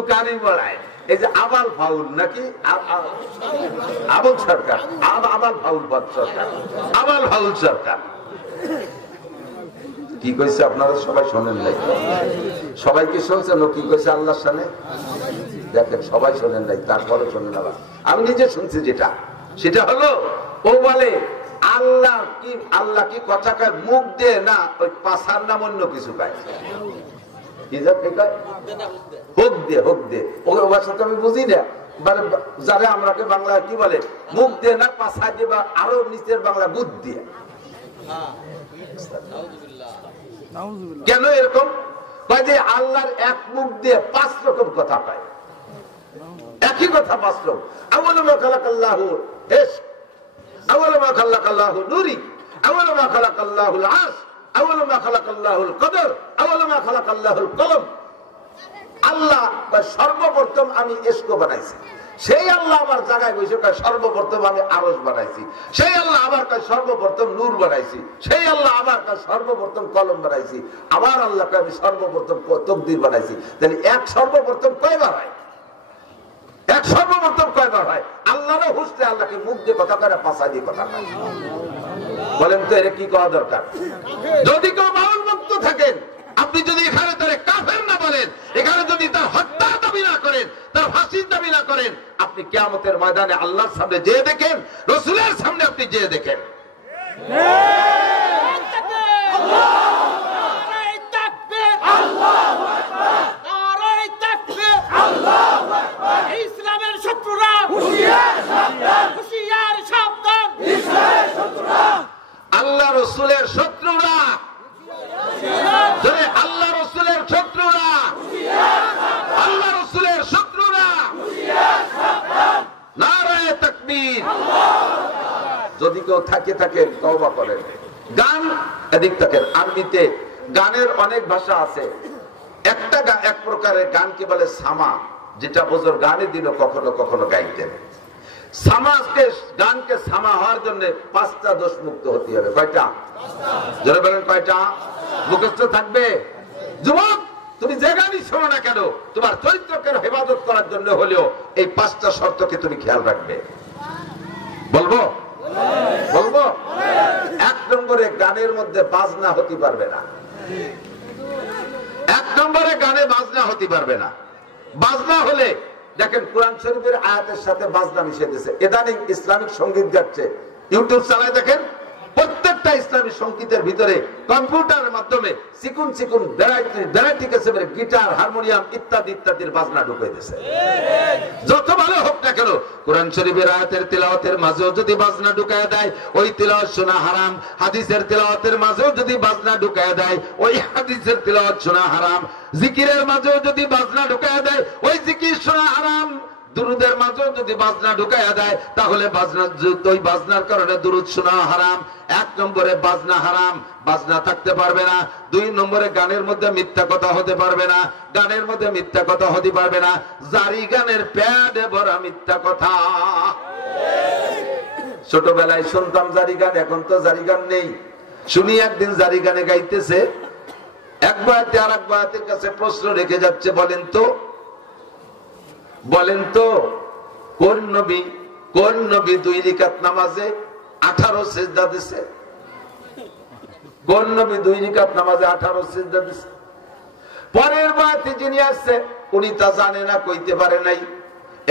দোকানই বড়ায়। এই যে আবাল ফাউল নাকি আবুল সরকার, আবাল ফাউল সরকার, আবাল ফাউল সরকার কি কইছে আপনারা সবাই শোনেন নাই? সবাই কি শুনছেন কি কইছে আল্লাহর সামনে? দেখেন সবাই শোনেন নাই, তারপরে শোনেন। আবার আমি নিজে শুনছি যেটা, সেটা হলো ও বলে আল্লাহ কি কথা কয় মুখ দিয়ে না ওই পাছার নাম অন্য কিছু কয়? হোক দিয়ে, হোক দিয়ে। ওই ভাষা তো আমি বুঝি না। যারা আমরাকে বাংলা কি বলে মুখ দিয়ে না পাছা দিয়ে, বা আরো নিচের বাংলা বুধ দিয়ে। কেন এরকম কয়? যে আল্লাহর এক মুখ দিয়ে 5 রকম কথা পায়, একই কথা 5 রকম। আউয়ালু মা খালাকাল্লাহু ইশক, আউয়ালু মা খালাকাল্লাহু নূরি, আউয়ালু মা খালাকাল্লাহুল আরশ, আউয়ালু মা খালাকাল্লাহুল কদর, আউয়ালু মা খালাকাল্লাহুল কলম। আল্লাহ সর্বপ্রথম আমি ইশক বানাইছি, সেই আল্লাহ আমার জায়গায় বসে কয় সর্বপ্রথম আমি আরশ বানাইছি, সেই আল্লাহ আবার কয় সর্বপ্রথম নূর বানাইছি, সেই আল্লাহ আবার কয় সর্বপ্রথম কলম বানাইছি, আবার আল্লাহ কয় আমি সর্বপ্রথম তকদির বানাইছি। তাহলে এক সর্বপ্রথম কয়বার হয়? এক সর্বপ্রথম কয়বার হয়? আল্লাহরও হুসলে আল্লাহকে মুখ দিয়ে কথা কয়, পাছা দিয়ে কথা কয়। বলেন তো এর কি করা দরকার? যদি কেউ বাউল মুক্ত থাকেন, আপনি যদি এখানে তার কাফের না বলেন, এখানে যদি তার হত্যার দাবি না করেন, তার ফাঁসির দাবি না করেন, আপনি কিয়ামতের ময়দানে আল্লাহর সামনে যেয়ে দেখেন, রাসূলের সামনে আপনি যেয়ে দেখেন। ইসলামের শত্রুরা হুঁশিয়ার সাবধান, হুঁশিয়ার সাবধান। ইসলামের শত্রুরা, আল্লাহ রাসূলের শত্রুরা, আল্লাহ রাসূলের শত্রুরা, আল্লাহ রাসূলের শত্রুরা, নারায়ে তাকবীর। যদি কেউ থাকেন তওবা করেন। গান এদিক থাকেন। আরবিতে গানের অনেক ভাষা আছে। একটা এক প্রকারের গানকে বলে সামা, যেটা বোঝর গানে দিল কখনো কখনো গাইতেন। গানকে সামা হওয়ার জন্য 5টা দোষ মুক্ত হতে হবে। কয়টা? যারা বলেন কয়টা? মুখস্থ থাকবে। যুবক, তুমি যে গানই শোনো না কেন, তোমার চরিত্রকে হেফাজত করার জন্য হলেও এই 5টা শর্তকে তুমি খেয়াল রাখবে। বলবো? 1 নম্বরে গানের মধ্যে বাজনা হতে পারবে না। 1 নম্বরে গানে বাজনা হতে পারবে না। বাজনা হলে দেখেন কোরআন শরীফের আয়াতের সাথে বাজনা মিশে দিয়েছে। ইদানিং ইসলামিক সঙ্গীত গাচ্ছে, ইউটিউব চালায় দেখেন, প্রত্যেকটা ইসলামিক সঙ্গীতের ভিতরে কম্পিউটারের মাধ্যমে চিকুন চিকুন ভ্যারাইটি কিসিমের গিটার, হারমোনিয়াম ইত্যাদি ইত্যাদির বাজনা ঢুকিয়ে দিয়েছে। যত ভালো হোক না কেন, কোরআন শরীফের আয়াতের তিলাওয়াতের মাঝেও যদি বাজনা ঢুকায় দেয়, ওই তিলাওয়াত শোনা হারাম। হাদিসের তিলাওয়াতের মাঝেও যদি বাজনা ঢুকায় দেয়, ওই হাদিসের তিলাওয়াত শোনা হারাম। জিকিরের মাঝেও যদি বাজনা ঢুকায় দেয়, ওই জিকির শোনা হারাম। দুরুদের মাঝেও যদি বাজনা ঢুকাইয়া দেয়, তাহলে ওই বাজনার কারণে দুরুদ শোনা হারাম। 1 নম্বরে বাজনা হারাম, বাজনা থাকতে পারবে না। 2 নম্বরে গানের মধ্যে মিথ্যা কথা হতে পারবে না, গানের মধ্যে মিথ্যা কথা হতে পারবে না। জারি গানের প্যাডে ভরা মিথ্যা কথা। ছোটবেলায় শুনতাম জারি গান, এখন তো জারি গান নেই। শুনি একদিন জারি গানে গাইতেছে, এক বয়াতে আর এক বয়াতের কাছে প্রশ্ন রেখে যাচ্ছে, বলেন তো কোন নবী 2 রাকাত নামাজে 18 সিজদা দিছে? কোন নবী 2 রাকাত নামাজে 18 সিজদা দিছে? পরের বাতে যিনি আসছে উনি তা জানে না, কইতে পারে নাই।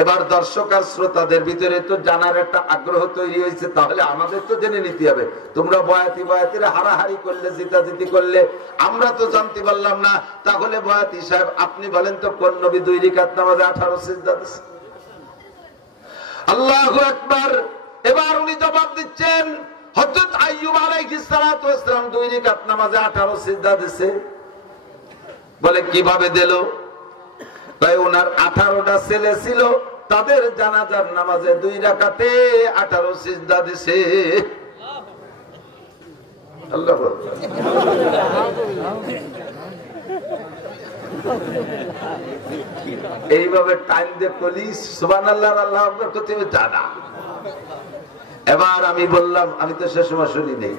এবার দর্শক আর শ্রোতাদের ভিতরে তো জানার একটা আগ্রহ তৈরি হয়েছে, তাহলে আমাদের তো জেনে নিতে হবে। তোমরা বয়াতিরা হারাহারি করলে, জিতাজিতি করলে, আমরা তো জানতে পারলাম না। তাহলে বয়াতি সাহেব আপনি বলেন তো কোন নবী 2 রাকাত নামাজে 18 সিজদা দিছে? আল্লাহু আকবার। এবার উনি জবাব দিচ্ছেন, হযরত আইয়ুব আলাইহিস সালাতু ওয়াস সালাম 2 রাকাত নামাজে 18 সিজদা দিছে। বলে কিভাবে দিল? তাই ওনার 18টা ছেলে ছিল, তাদের জানাজার নামাজে 2 রাকাতে 18 সিজদা দিছে। আল্লাহু আকবার। এইভাবে টাইম দিয়ে বলি সুবহানাল্লাহ আল্লাহু আকবার করতে হবে জানা। এবার আমি বললাম, আমি তো সে সময় শুনি নেই।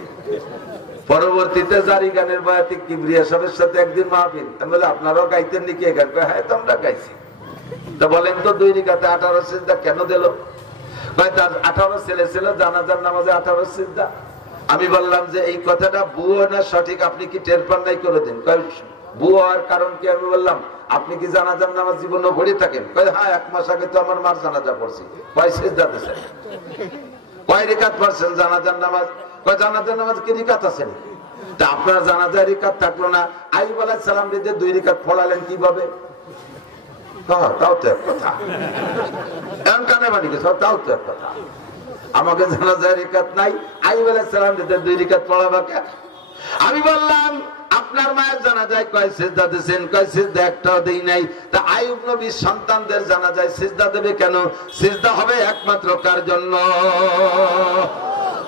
পরবর্তীতে জারি গানের বয়াতি কিবরিয়া সাহেবের সাথে একদিন মাহফিল, আমি বলি আপনারাও গাইতেন নাকি? হ্যাঁ, তো আমরা গাইছি। তা বলেন তো 2 রাকাতে 18 সিজদা কেন দিল? ভাই তার 18 ছেলে ছিল, জানাজার নামাজে 18 সিজদা। আমি বললাম যে এই কথাটা বুয়ো না সঠিক, আপনি কি টের পান নাই কোনোদিন? বুয়ো হওয়ার কারণ কি? আমি বললাম আপনি কি জানাজার নামাজ জীবন পড়ে থাকেন? হ্যাঁ, 1 মাস আগে তো আমার মার জানাজা পড়ছি। কয় সিজদা দিয়েছেন? কয় রাকাত পড়ছেন জানাজার নামাজ? কয় জানাজার নামাজ কি রাকাত আছে? তা আপনার জানাজার রাকাত থাকলো না, আইয়ুব আলাইহিস সালাম দিতে 2 রাকাত পড়ালেন কিভাবে? তাও তো এক কথা। এখন কানে মানি গেছে, তাও তো এক কথা। আমাকে জানাজার রাকাত নাই, আইয়ুব আলাইহিস সালাম দিতে 2 রাকাত পড়াবা কেন? আমি বললাম আপনার মায়ের জানাজায় কয় সিজদা দিয়েছেন? কয় সিজদা একটাও দেই নাই। তা আইয়ুব নবীর সন্তানদের জানাজায় সিজদা দেবে কেন? সিজদা হবে একমাত্র কার জন্য?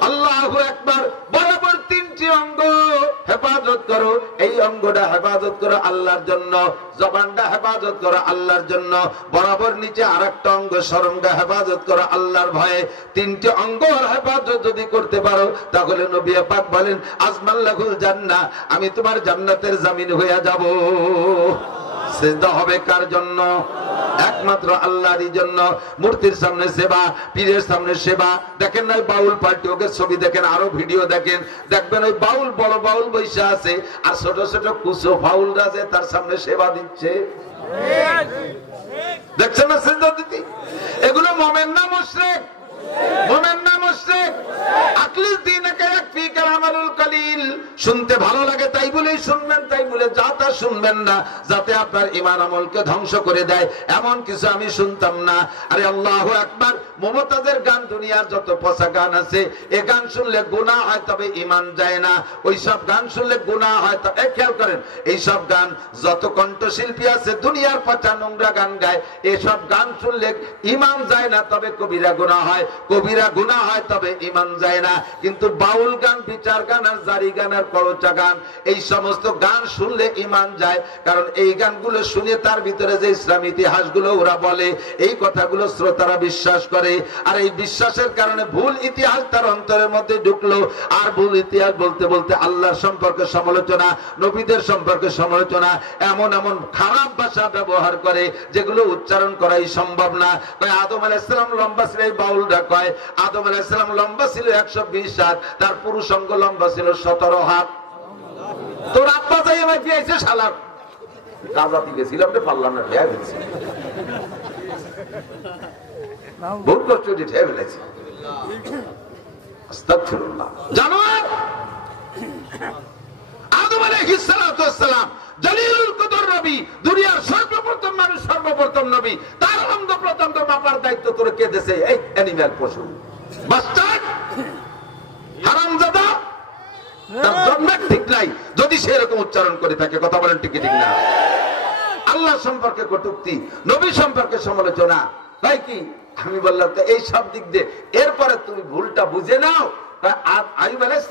আল্লাহু আকবার। বরাবর 3টি অঙ্গ হেফাজত করো, এই অঙ্গটা হেফাজত করো আল্লাহর জন্য, জবানটা হেফাজত করো আল্লাহর জন্য, বরাবর নিচে আরেকটা অঙ্গ শরমটা হেফাজত করো আল্লাহর ভয়ে। 3টি অঙ্গ হেফাজত যদি করতে পারো তাহলে নবী পাক বলেন আজমাল্লাহুল জান্নাহ, আমি তোমার জান্নাতের জামিন হয়ে যাব। সিজদা হবে কার জন্য? একমাত্র আল্লাহরই জন্য। মূর্তির সামনে সেবা, পীরের সামনে সেবা। দেখেন না বাউল পার্টি, ওকে ছবি দেখেন, আরো ভিডিও দেখেন, দেখবেন ওই বাউল বড় বাউল বৈশা আছে আর ছোট ছোট কুচো ফাউলরা যে তার সামনে সেবা দিচ্ছে। দেখছেন না সিজদা দিতে? এগুলো মুমিন না মুশরিক? মুমিন না মুশরিক? আকলিস দীনকে ইয়াকফি কালামুল কলিল। শুনতে ভালো লাগে তাই বলেই শুনবেন, তাই বলে যা তা শুনবেন না, যাতে আপনার ঈমান আমলকে ধ্বংস করে দেয় এমন কিছু আমি শুনতাম না। আরে আল্লাহু আকবার। মুমতাজের গান, দুনিয়ার যত পচা গান আছে, এ গান শুনলে গুনাহ হয় তবে ঈমান যায় না। ওই সব গান শুনলে গুনাহ হয়। খেয়াল করেন, এই সব গান যত কণ্ঠশিল্পী আছে দুনিয়ার পচা নোংরা গান গায়, এসব গান শুনলে ঈমান যায় না তবে কবিরা গুনাহ হয়, কবিরা গুনাহ হয় তবে ঈমান যায় না। কিন্তু বাউল গান, বিচার গান আর জারি গান আর করচা গান, এই সমস্ত গান শুনলে ঈমান যায়। কারণ এই গানগুলো শুনে তার ভিতরে যে ইসলাম ইতিহাসগুলো ওরা বলে, এই কথাগুলো শ্রোতারা বিশ্বাস করে। আর এই বিশ্বাসের কারণে ভুল ইতিহাস তার অন্তরের মধ্যে ঢুকলো। আর ভুল ইতিহাস বলতে বলতে আল্লাহর সম্পর্কে সমালোচনা, নবীদের সম্পর্কে সমালোচনা, এমন এমন খারাপ ভাষা ব্যবহার করে যেগুলো উচ্চারণ করাই সম্ভব না। আদম আলাইহিস সালাম লম্বা ছিল, এই বাউলরা কয় আদম আলাইহিস সালাম লম্বা ছিল 120 হাত, তার পুরুষ অঙ্গ লম্বা ছিল 17 হাত। তোর আব্বা যাই আমার দিয়েছে শালার কাজাতি গেছিলাম রে, পারলাম না, ঠেয়া দিচ্ছি, বহুত কষ্ট দিয়ে ঠেয়া ফেলেছি। আস্তাগফিরুল্লাহ। জানোয়ার আদম আলাইহিস সালাম জলিলুল কদর নবী, দুনিয়ার সর্বপ্রথম মানুষ, সর্বপ্রথম নবী, তার অঙ্গ প্রত্যঙ্গ মাপার দায়িত্ব তোর কে দিয়েছে? এই অ্যানিম্যাল, পশু বাস্টার্ড, হারামজাদা। তার জন্মের ঠিক নাই যদি সে এরকম উচ্চারণ করে থাকে। কথা বলেন ঠিক ঠিক না? আল্লাহ সম্পর্কে কটূক্তি, নবী সম্পর্কে সমালোচনা, তাই কি? আমি বললাম তো এই সব দিক দিয়ে। এরপরে তুমি ভুলটা বুঝে নাও। আইয়ুব আলাইহিস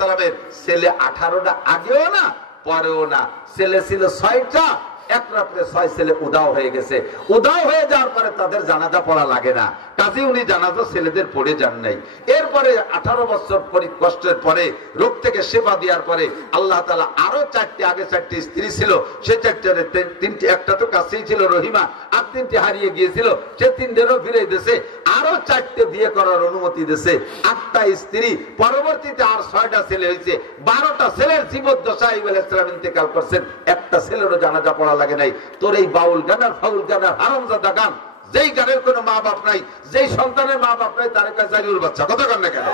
সালামের ছেলে 18টা, আগেও না পরেও না। ছেলে ছিল 6টা, এক রাত্রে 6 ছেলে উদাও হয়ে গেছে। উদাও হয়ে যাওয়ার পরে তাদের জানাজা পড়া লাগে না, কাজে উনি জানাজা ছেলেদের পড়ে যান নাই। এরপরে 18 বছর কষ্টের পরে, রোগ থেকে সেবা দেওয়ার পরে আল্লাহ তাআলা আরো 4টি, আগে 4টি স্ত্রী ছিল, সে 4টার 3টি, একটা তো কাছেই ছিল রহিমা, আর 3টি হারিয়ে গিয়েছিল, সে 3টেরও ফিরে দিয়েছে, আরো 4টে বিয়ে করার অনুমতি দিয়েছে, 8টা স্ত্রী। পরবর্তীতে আর 6টা ছেলে হয়েছে, 12টা ছেলের জীবদ্দশায় আইয়ুব আলাইহিস সালাম ইন্তেকাল করছেন, একটা ছেলেরও জানাজা পড়া লাগে নাই। তোর এই বাউল গান আর ফাউল গান আর হারামজাদা গান, যেই গানের কোনো মা বাপ নাই, যেই সন্তানের মা বাপ নাই, তার একটা জারিউল বাচ্চা। কথা কন না কেন?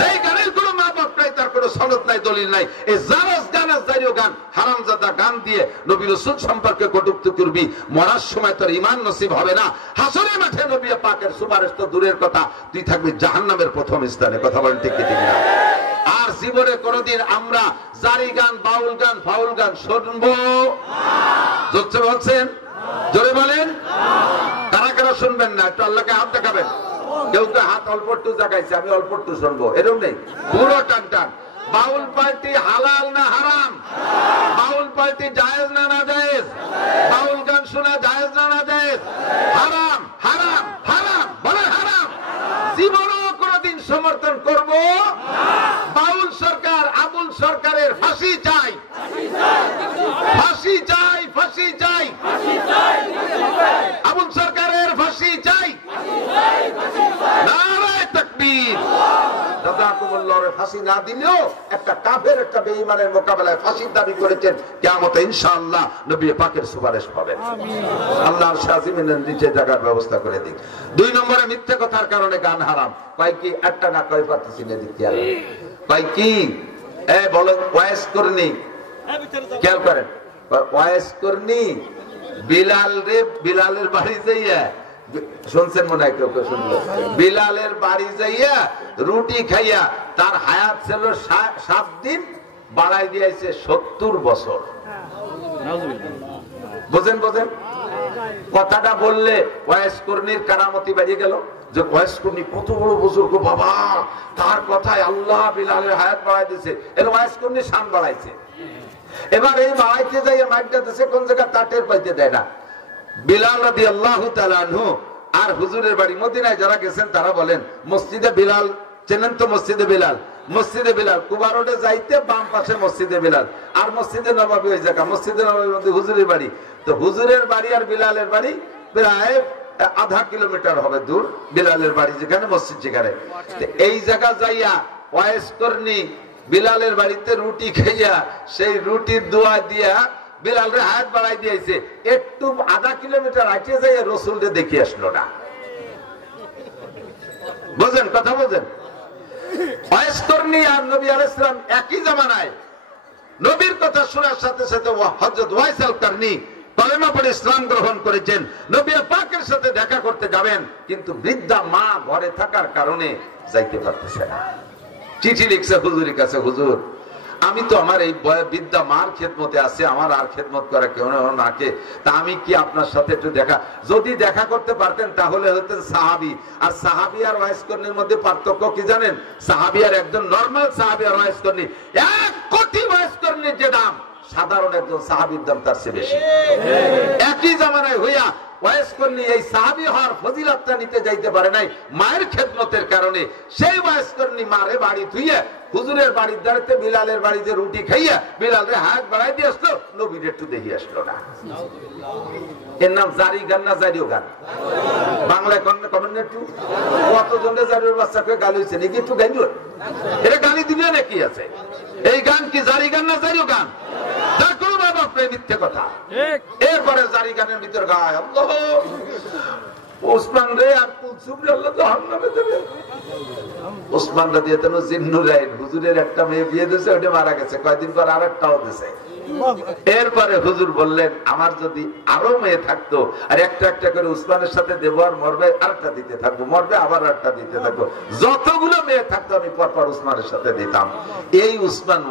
যেই গানের কোনো মা বাপ নাই, তার কোনো সনদ নাই, দলিল নাই, এই জারাস গান আর জারিও গান, হারামজাদা গান দিয়ে নবী রাসূল সম্পর্কে কটূক্তি করবি, মরার সময় তোর ঈমান নসিব হবে না। হাসরের মাঠে নবী পাকের সুপারিশ তো দূরের কথা, তুই থাকবি জাহান্নামের প্রথম স্থানে। কথা বলেন ঠিক ঠিক না? আর জীবনে কোনদিন আমরা জারি গান, বাউল গান, ফাউল গান শুনবো? জোরে বলছেন, জোরে বলেন। কারা কারা শুনবেন না একটু আল্লাহকে হাত দেখাবেন। কেউ তো হাত অল্প একটু জাগাইছে, আমি অল্প একটু শুনবো, এরকম নেই, পুরো টান টান। বাউল পার্টি হালাল না হারাম? বাউল পার্টি জায়েজ না নাজায়েজ? বাউল গান শোনা জায়েজ না নাজায়েজ? হারাম, হারাম, হারাম, বলে হারাম। জীবনও কোনদিন সমর্থন করব? বাউল সরকার, আবুল সরকারের ফাঁসি চাই, ফাঁসি চাই, ফাঁসি চাই। আবুল সরকারের ফাঁসি না দিলেও একটা কাফের একটা বেঈমানের মোকাবেলায় ফাঁসির দাবি করেছেন, কিয়ামতে ইনশাআল্লাহ নবী পাকের সুপারিশ পাবেন। আল্লাহর শাজিমের নিচে জায়গার ব্যবস্থা করে দিক। 2 নম্বরে মিথ্যে কথার কারণে গান হারাম। কয় কি? একটা না কয় পারতেছি না দিক খেয়াল কয় কি? বলো ওয়াইস করনি, খেয়াল করেন, ওয়াইস করনি বিলালের বাড়ি যাইয়া, শুনছেন মনে হয় কেউ শুনলো, বিলালের বাড়ি যাইয়া রুটি খাইয়া তার হায়াত ছিল 7 দিন, বাড়াই দিয়েছে 70 বছর। বোঝেন বোঝেন কথাটা বললে ওয়াইস করনির কারামতি বাজিয়ে গেল যে ওয়াইস করনি কত বড় বুজুর্গ বাবা, তার কথায় আল্লাহ বিলালের হায়াত বাড়াই দিয়েছে, এর ওয়াইস করনি শান বাড়াইছে। এবার এই বাড়াইতে যাই মাইকটা দিচ্ছে কোন জায়গায় তাটের পাইতে দেয় না। বিলাল রাদিয়াল্লাহু তাআলা আনহু আর হুজুরের বাড়ি মদিনায় যারা গেছেন তারা বলেন মসজিদে বিলাল, চেনেন তো মসজিদে বিলাল? মসজিদে বিলাল কুবা রোডে যাইতে বাম পাশে মসজিদে বিলাল, আর মসজিদে নববী ওই জায়গা, মসজিদে নববীর মধ্যে হুজুরের বাড়ি। তো হুজুরের বাড়ি আর বিলালের বাড়ি প্রায় আধা কিলোমিটার হবে দূর, বিলালের বাড়ি যেখানে, মসজিদ যেখানে। এই জায়গা যাইয়া ওয়াইস করনি বিলালের বাড়িতে রুটি খাইয়া সেই রুটির দোয়া দিয়া বিলালের হায়াত বাড়াই দিয়েছে। একটু আধা কিলোমিটার হাঁটে যাইয়া রসুলকে দেখে আসলো না। বোঝেন কথা? বোঝেন? ওয়াইস করনি আর নবী আলাইহিস সালাম একই জামানায়। নবীর কথা শোনার সাথে সাথে হযরত ওয়াইস আল কারনি কালেমা পড়ে ইসলাম গ্রহণ করেছেন। নবী পাকের সাথে দেখা করতে যাবেন, কিন্তু বৃদ্ধা মা ঘরে থাকার কারণে যাইতে পারতেছে না। চিঠি লিখছে হুজুরের কাছে, হুজুর আমি তো আমার এই বৃদ্ধা মার খেদমতে আছে, আমার আর খেদমত করে কেউ নাকে, তা আমি কি আপনার সাথে একটু দেখা, যদি দেখা করতে পারতেন তাহলে হতেন সাহাবি। আর সাহাবি আর ওয়াইস করনির মধ্যে পার্থক্য কি জানেন? সাহাবি আর একজন নরমাল সাহাবি আর ওয়াইস করনি 1 কোটি ওয়াইস করনির যে দাম, সাধারণ একজন সাহাবির দাম তার চেয়ে বেশি। একই জামানায় হইয়া ওয়াইস করনি এই সাহাবী হওয়ার ফজিলতটা নিতে যাইতে পারে নাই মায়ের খেদমতের কারণে। সেই ওয়াইস করনি মারে বাড়ি থুইয়া হুজুরের বাড়ির দাঁড়াতে বিলালের বাড়িতে রুটি খাইয়া বিলালের হাত বাড়াই দিয়ে আসলো, নবীর একটু দেখি আসলো না। এর নাম জারি গান না জারিও গান? বাংলায় কমেন্ট একটু, কতজনে জারির বাচ্চাকে গালি হয়েছে নাকি? একটু গাইল, এটা গালি দিবে নাকি আছে? এই গান কি জারি গান না জারিও গান? মিথ্যে কথা। এরপরে জারি গানের ভিতর গায় আল্লাহ ওসমান রে আর কুলসুম রে আল্লাহ জাহান্নামে দেবে। ওসমান রাদিয়াল্লাহু আনহু জিন্নুরাইন হুজুরের একটা মেয়ে বিয়ে দিয়েছে, ওটা মারা গেছে, কয়েকদিন পর আরেকটাও দিয়েছে। এরপরে হুজুর বললেন আমার যদি আরো মেয়ে থাকতো আর একটা একটা করে উসমানের সাথে দেবো, আর মরবে আরেকটা দিতে থাকবো, মরবে আবার আরেকটা দিতে থাকবো, যতগুলো মেয়ে থাকতো আমি পরপর উসমানের সাথে দিতাম। এই উসমান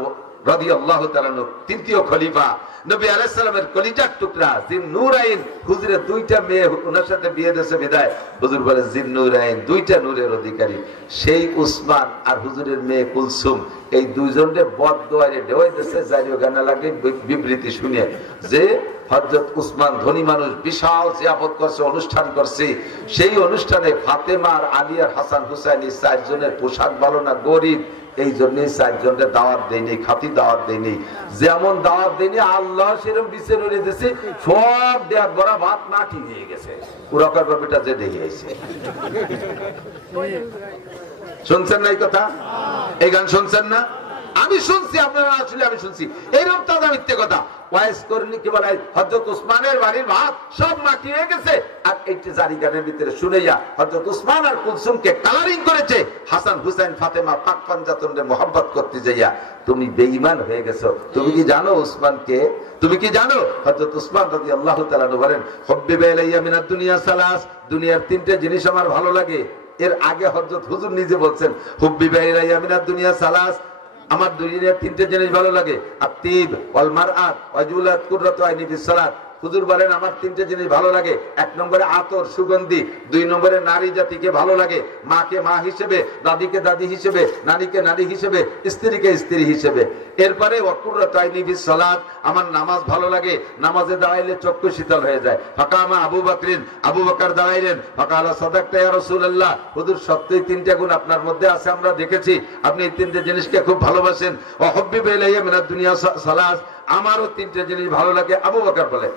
রাদিয়াল্লাহু তাআলা তৃতীয় খলিফা, নবী আলাইহিস সালামের কলিজার টুকরা জিন্নুরাইন, হুজুরের 2টা মেয়ে ওনার সাথে বিয়ে দিয়েছে বিদায় হুজুর বলে জিন্নুরাইন 2টা নূরের অধিকারী। সেই উসমান আর হুজুরের মেয়ে কুলসুম এই দুইজনকে বদদোয়ারে দেওয়াই দিয়েছে জারিও গানা লাগে বিবৃতি শুনে যে হযরত উসমান ধনী মানুষ, বিশাল জিয়াফত করছে, অনুষ্ঠান করছে। সেই অনুষ্ঠানে ফাতেমা আর আলী আর হাসান হুসাইন 4 জনের পোশাক ভালো না, গরিব, এই জন্য 4 জনকে দাওয়াত দেয়নি, খাতি দাওয়াত দেয়নি। যেমন দাওয়াত দেয়নি আল্লাহ সেরকম বিচার করে দিয়েছে, সব দেয়া গড়া ভাত মাটি হয়ে গেছে। পুরকার বাবিটা যে দেখে আইছে, শুনছেন না এই কথা? এই গান শুনছেন না? আমি শুনছি, আপনারা আসলে আমি শুনছি। এইরকম তাজা মিথ্যে কথা। ওয়াইস করনি কি বলে হযরত উসমানের বাড়ির ভাত সব মাটি হয়ে গেছে, আর এইটা জারি গানের ভিতরে শুনেইয়া হযরত উসমান আর কুলসুমকে কালারিং করেছে। হাসান হুসাইন ফাতেমা পাক পাঞ্জাতনরে মোহাব্বত করতে যাইয়া তুমি বেঈমান হয়ে গেছো। তুমি কি জানো উসমানকে? তুমি কি জানো? হযরত উসমান রাদিয়াল্লাহু তাআলা বলেন হুব্বিবা ইলাইয়া মিনাদ দুনিয়া সালাস, দুনিয়ার 3টে জিনিস আমার ভালো লাগে। এর আগে হযরত হুজুর নিজে বলছেন হুব্বিবা ইলাইয়া মিনাদ দুনিয়া সালাস, আমার দুনিয়ার 3টে জিনিস ভালো লাগে, আতিব ওয়াল মারআত ওয়াজুলাত কুররাতু আইনি ফিস সালাত। হুজুর বলেন আমার 3টে জিনিস ভালো লাগে। 1 নম্বরে আতর সুগন্ধি, 2 নম্বরে নারী জাতিকে ভালো লাগে, মাকে মা হিসেবে, দাদিকে দাদি হিসেবে, নারীকে নারী হিসেবে, স্ত্রীকে স্ত্রী হিসেবে। এরপরে ওয়াকুররাতু আইনি ফিস সালাত, আমার নামাজ ভালো লাগে, নামাজে দাঁড়াইলে চক্ষু শীতল হয়ে যায়। ফাকামা আবু বকরিন, আবু বকর দাঁড়াইলেন, ফাকালা সাদাকতা ইয়া রাসূলুল্লাহ, হুজুর সত্যই 3টে গুণ আপনার মধ্যে আছে, আমরা দেখেছি আপনি এই 3টে জিনিসকে খুব ভালোবাসেন। ওয়া হুব্বিবা ইলাইয়া মিনাদ দুনিয়া সালাস, আমারও 3টে জিনিস ভালো লাগে। আবু বকর বলে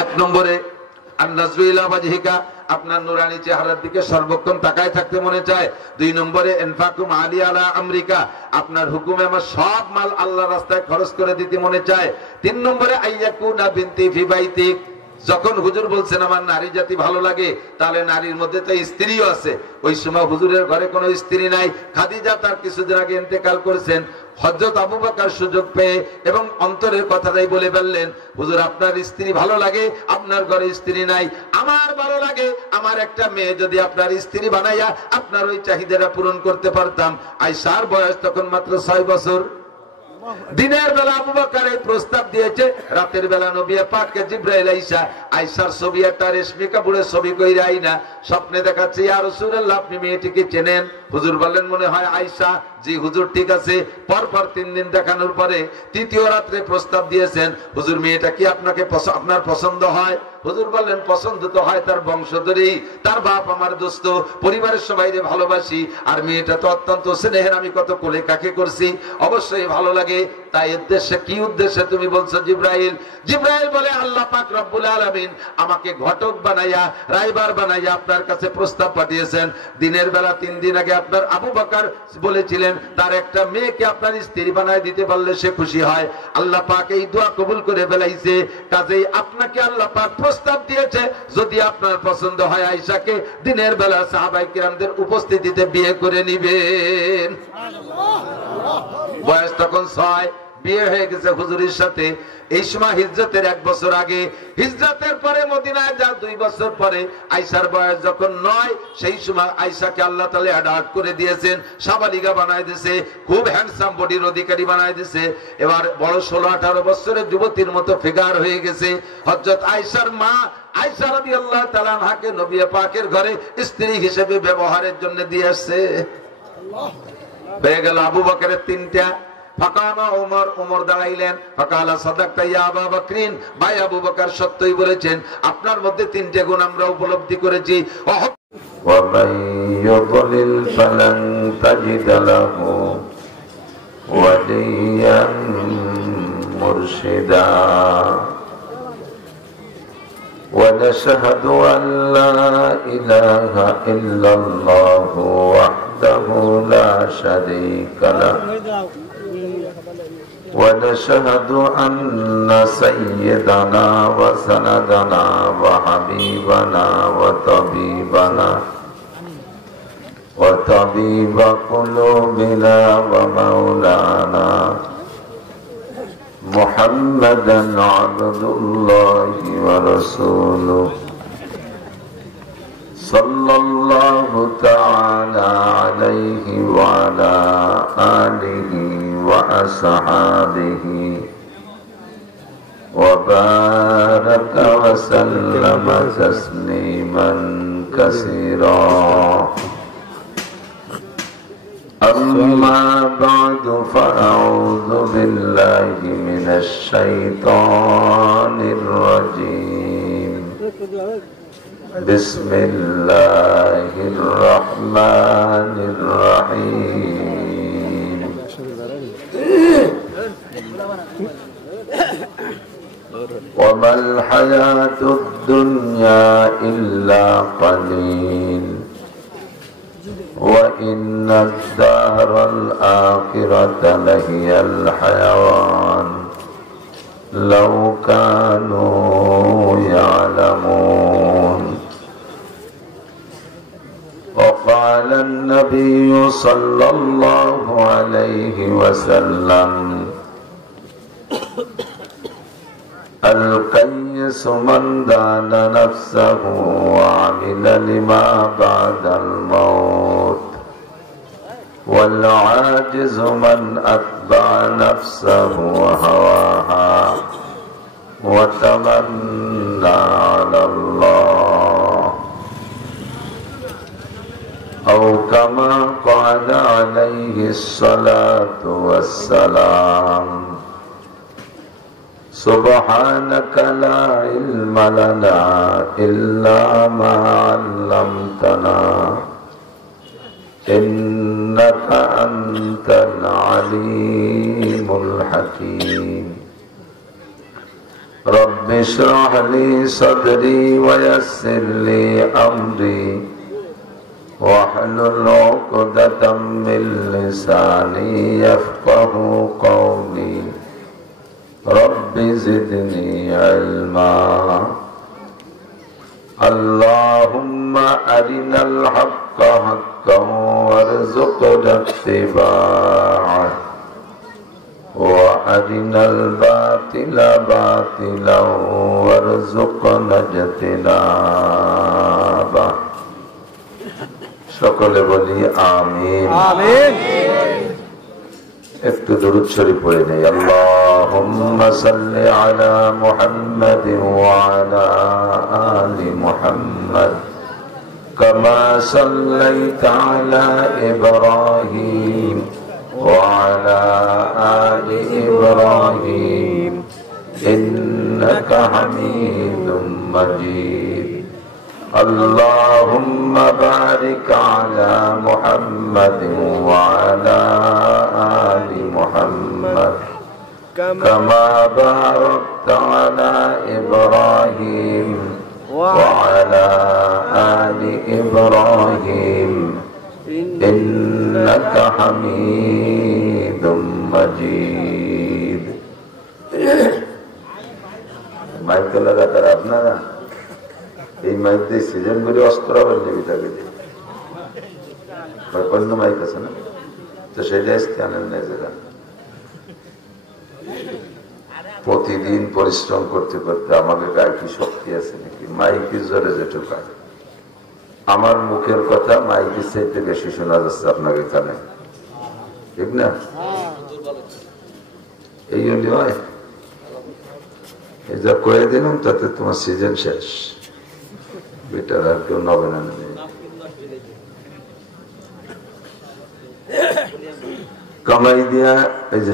1 নম্বরে আর নাজরু ইলা ওয়াজহিকা, আপনার নুরানি চেহারার দিকে সর্বক্ষণ তাকায় থাকতে মনে চায়। 2 নম্বরে ইনফাকুম আলী আলা আমরিকা, আপনার হুকুমে আমার সব মাল আল্লাহর রাস্তায় খরচ করে দিতে মনে চায়। 3 নম্বরে আইয়াকুনা বিনতি ফি বাইতিক, যখন হুজুর বলছেন আমার নারী জাতি ভালো লাগে, তাহলে নারীর মধ্যে তো স্ত্রীও আছে। ওই সময় হুজুরের ঘরে কোনো স্ত্রী নাই। খাদিজা তার কিছুদিন আগে ইন্তেকাল করেছেন। হযরত আবু বকর সুযোগ পেয়ে এবং অন্তরের কথাটাই বলে ফেললেন, হুজুর আপনার স্ত্রী ভালো লাগে, আপনার ঘরে স্ত্রী নাই, আমার ভালো লাগে আমার একটা মেয়ে যদি আপনার স্ত্রী বানাইয়া আপনার ওই চাহিদাটা পূরণ করতে পারতাম। আয়েশার বয়স তখন মাত্র 6 বছর। দিনের বেলা আবু বকর এই প্রস্তাব দিয়েছে, রাতের বেলা নবী পাককে জিবরাইল আইসা আয়েশার ছবি একটা রেশমি কাপড়ের ছবি কইরা আইনা স্বপ্নে দেখাচ্ছে, ইয়া রাসূলুল্লাহ আপনি মেয়েটিকে চেনেন? হুজুর বললেন মনে হয় আয়েশা। জি হুজুর ঠিক আছে। পরপর 3 দিন দেখানোর পরে তৃতীয় রাত্রে প্রস্তাব দিয়েছেন, হুজুর মেয়েটা কি আপনার পছন্দ হয়? হুজুর বললেন পছন্দ তো হয় তার বংশধরেই, তার বাপ আমার দোস্ত, পরিবারের সবাইরে ভালোবাসি, আর মেয়েটা তো অত্যন্ত স্নেহের, আমি কত কোলে কাকে করছি, অবশ্যই ভালো লাগে। তাই উদ্দেশ্যে কি উদ্দেশ্যে তুমি বলছো জিবরাইল? জিবরাইল বলে আল্লাহ পাক রব্বুল আলামিন আমাকে ঘটক বানাইয়া রাইবার বানাইয়া আপনার কাছে প্রস্তাব পাঠিয়েছেন। দিনের বেলা 3 দিন আগে আপনার আবু বকর বলেছিলেন তার একটা মেয়েকে আপনার স্ত্রী বানায় দিতে পারলে সে খুশি হয়। আল্লাহ পাক এই দোয়া কবুল করে ফেলাইছে। কাজেই আপনাকে আল্লাহ পাক প্রস্তাব দিয়েছে, যদি আপনার পছন্দ হয় আয়েশাকে দিনের বেলা সাহাবায়ে কিরামদের উপস্থিতিতে বিয়ে করে নিবেন। বয়স তখন 6, বিয়ে হয়ে গেছে হুজুরের সাথে। এই সময় হিজরতের 1 বছর আগে, হিজরতের পরে মদিনায় যা 2 বছর পরে আয়েশার বয়স যখন 9, সেই সময় আয়েশাকে আল্লাহ তাআলা অ্যাডাপ্ট করে দিয়েছেন, সাবালিগা বানায় দিয়েছে, খুব হ্যান্ডসাম বডির অধিকারী বানায় দিয়েছে। এবার বড় 16-18 বছরের যুবতীর মতো ফিগার হয়ে গেছে। হযরত আয়েশার মা আয়েশা রাদিয়াল্লাহু তাআলা আনহাকে নবী পাকের ঘরে স্ত্রী হিসেবে ব্যবহারের জন্য দিয়ে আসছে। হয়ে গেল আবু বকরের 3টা। ফাকামা ওমর দাঁড়াইলেন, ফাকালা সাদাকতা ইয়া আবু বকরিন, ভাই আবু বকর সত্যই বলেছেন, আপনার মধ্যে 3টে গুণ আমরা উপলব্ধি করেছি। ওয়া মান ইউদ্লিল ফালান তাজিদ লাহু ওয়ালিয়ান মুরশিদা ওয়া নাশহাদু আন লা ইলাহা ইল্লাল্লাহু ওয়াহদাহু লা শারীকা লাহু ونشهد أن سيدنا وسندنا وحبيبنا وطبيب قلوبنا ومولانا محمدا عبد الله ورسوله صلى الله تعالى عليه وعلى آله وأصحابه وبارك وسلم تسليما كثيرا. أما بعد فأعوذ بالله من الشيطان الرجيم. بسم الله الرحمن الرحيم. وما الحياة الدنيا إلا قليل وإن الدار الآخرة لهي الحيوان لو كانوا يعلمون. وقال النبي صلى الله عليه وسلم القيس من دان نفسه وعمل لما بعد الموت والعاجز من أتبع نفسه وهواها وتمنى على الله أو كما قال عليه الصلاة والسلام. سبحانك لا علم لنا إلا ما علمتنا إنك أنت العليم الحكيم. رب اشرح لي صدري ويسر لي أمري واحلل عقدة من لساني يفقه قولي رب زدني علما اللهم أرنا الحق حقا وارزقنا اتباعه وأرنا الباطل باطلا وارزقنا اجتنابه সকলে বলি আমিন আমিন একটু দরুদ শরীফ পড়ে নেই আল্লাহুম্মা সাল্লি আলা মুহাম্মাদিন ওয়া আলা আলি মুহাম্মাদ কামা সাল্লাইতা আলা ইব্রাহিম ওয়া আলা আলি ইব্রাহিম ইন্নাকা হামিদুম মাজিদ اللهم بارك على محمد وعلى آل محمد كما باركت على إبراهيم وعلى آل إبراهيم إنك حميد مجيد মাইক লাগাতার আপনারা এই মাইক দিয়ে সিজন করে অস্ত্র আবার নেবি থাকে অন্য মাইক আছে না তো সেটা স্থানের নেই যেটা প্রতিদিন পরিশ্রম করতে করতে আমাকে গায়ে কি শক্তি আছে নাকি মাইকের জোরে যেটুকু আমার মুখের কথা মাইকের চাইতে বেশি শোনা যাচ্ছে আপনাকে এখানে ঠিক না এই জন্য হয় এই যা করে দিলাম তাতে তোমার সিজন শেষ বেটার আর কেউ নবে না কামাই দিয়া এই যে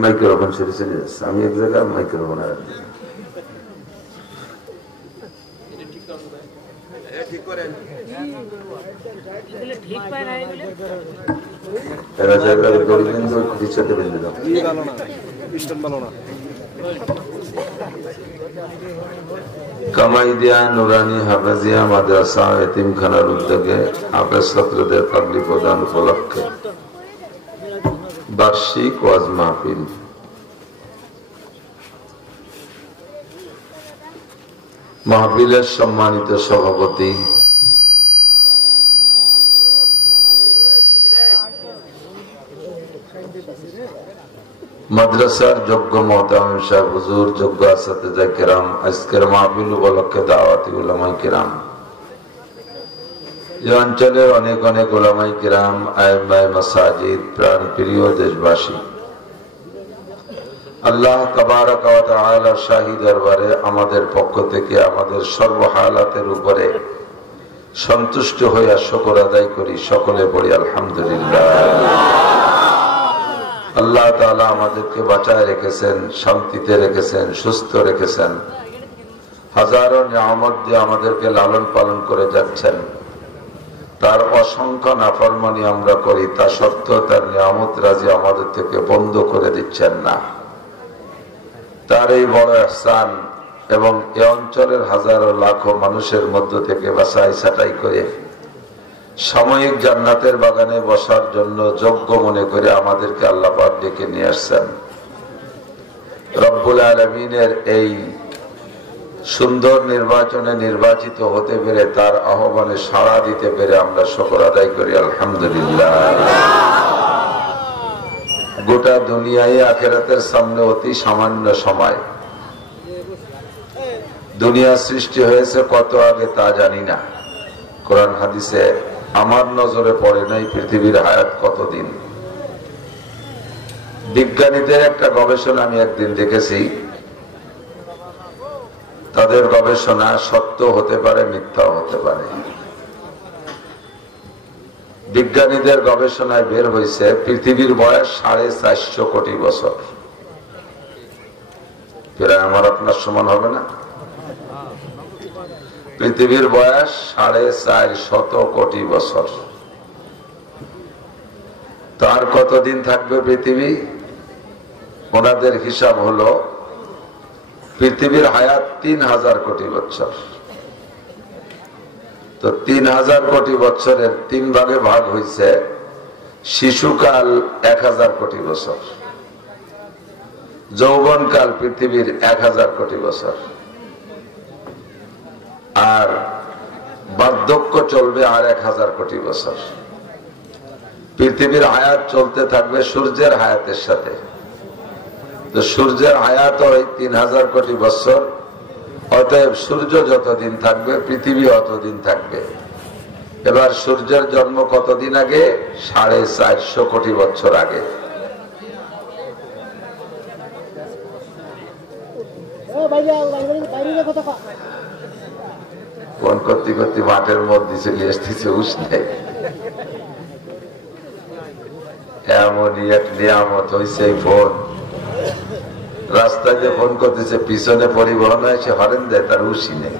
মাইক্রোফোন সেরে চলে যাচ্ছে আমি এক জায়গায় মাইক্রোফোন আর এরা জায়গায় দড়ি কিন্তু রিচার্জে বেঁধে দাও কামাই দিয়া নুরানি হাফেজিয়া মাদ্রাসা এতিমখানার উদ্যোগে হাফেজ ছাত্রদের পাগড়ি প্রদান উপলক্ষে বার্ষিক ওয়াজ মাহফিল মাহফিলের সম্মানিত সভাপতি মাদ্রাসার যোগ্য মোহতামিম সাহেব হুজুর, যোগ্য আসাতিজা কিরাম, আজকের মাহফিল উপলক্ষে দাওয়াতি উলামায়ে কিরাম, এই অঞ্চলের অনেক অনেক উলামায়ে কিরাম, আইম্মায়ে মাসাজিদ, প্রাণ প্রিয় দেশবাসী, আল্লাহ তাবারক ওয়া তাআলা শাহী দরবারে আমাদের পক্ষ থেকে আমাদের সর্ব হালাতের উপরে সন্তুষ্ট হইয়া শুকর আদায় করি। সকলে পড়ি আলহামদুলিল্লাহ। আল্লাহ তাআলা আমাদেরকে বাঁচায় রেখেছেন, শান্তিতে রেখেছেন, সুস্থ রেখেছেন, হাজারো নিয়ামত দিয়ে আমাদেরকে লালন পালন করে যাচ্ছেন। তার অসংখ্য নাফরমানি আমরা করি, তা সত্ত্বেও তার নিয়ামত রাজি আমাদের থেকে বন্ধ করে দিচ্ছেন না। তার এই বড় ইহসান এবং এ অঞ্চলের হাজারো লাখো মানুষের মধ্য থেকে বাছাই ছাঁটাই করে সাময়িক জান্নাতের বাগানে বসার জন্য যোগ্য মনে করে আমাদেরকে আল্লাহ পাক ডেকে নিয়ে আসছেন। রব্বুল আলামিনের এই সুন্দর নির্বাচনে নির্বাচিত হতে পেরে, তার আহ্বানে সাড়া দিতে পেরে আমরা শুকর আদায় করি আলহামদুলিল্লাহ। গোটা দুনিয়ায় আখিরাতের সামনে অতি সামান্য সময়। দুনিয়া সৃষ্টি হয়েছে কত আগে তা জানি না, কোরআন হাদিসে আমার নজরে পড়ে নাই পৃথিবীর হায়াত কতদিন। বিজ্ঞানীদের একটা গবেষণা আমি একদিন দেখেছি, তাদের গবেষণা সত্য হতে পারে, মিথ্যাও হতে পারে। বিজ্ঞানীদের গবেষণায় বের হয়েছে পৃথিবীর বয়স 450 কোটি বছর। প্রায় আমার আপনার সমান হবে না? পৃথিবীর বয়স 450 কোটি বছর। তার কতদিন থাকবে পৃথিবী? ওনাদের হিসাব হলো পৃথিবীর হায়াত 3000 কোটি বছর। তো 3000 কোটি বছরের 3 ভাগে ভাগ হয়েছে। শিশুকাল 1000 কোটি বছর, যৌবনকাল পৃথিবীর 1000 কোটি বছর, আর বার্ধক্য চলবে আর 1000 কোটি বছর। পৃথিবীর হায়াত চলতে থাকবে সূর্যের হায়াতের সাথে। তো সূর্যের হায়াত ওই 3000 কোটি বছর। অতএব সূর্য যতদিন থাকবে পৃথিবী অতদিন থাকবে। এবার সূর্যের জন্ম কতদিন আগে? 450 কোটি বছর আগে। ফোন করতে করতে মাঠের মধ্যে চলে আসতেছে উষ্ণে। এমনই এক নিয়ামত হয়েছে এই ফোন। রাস্তায় যে ফোন করতেছে, পিছনে পরিবহন এসে হরেন দেয়, তার উশি নেই।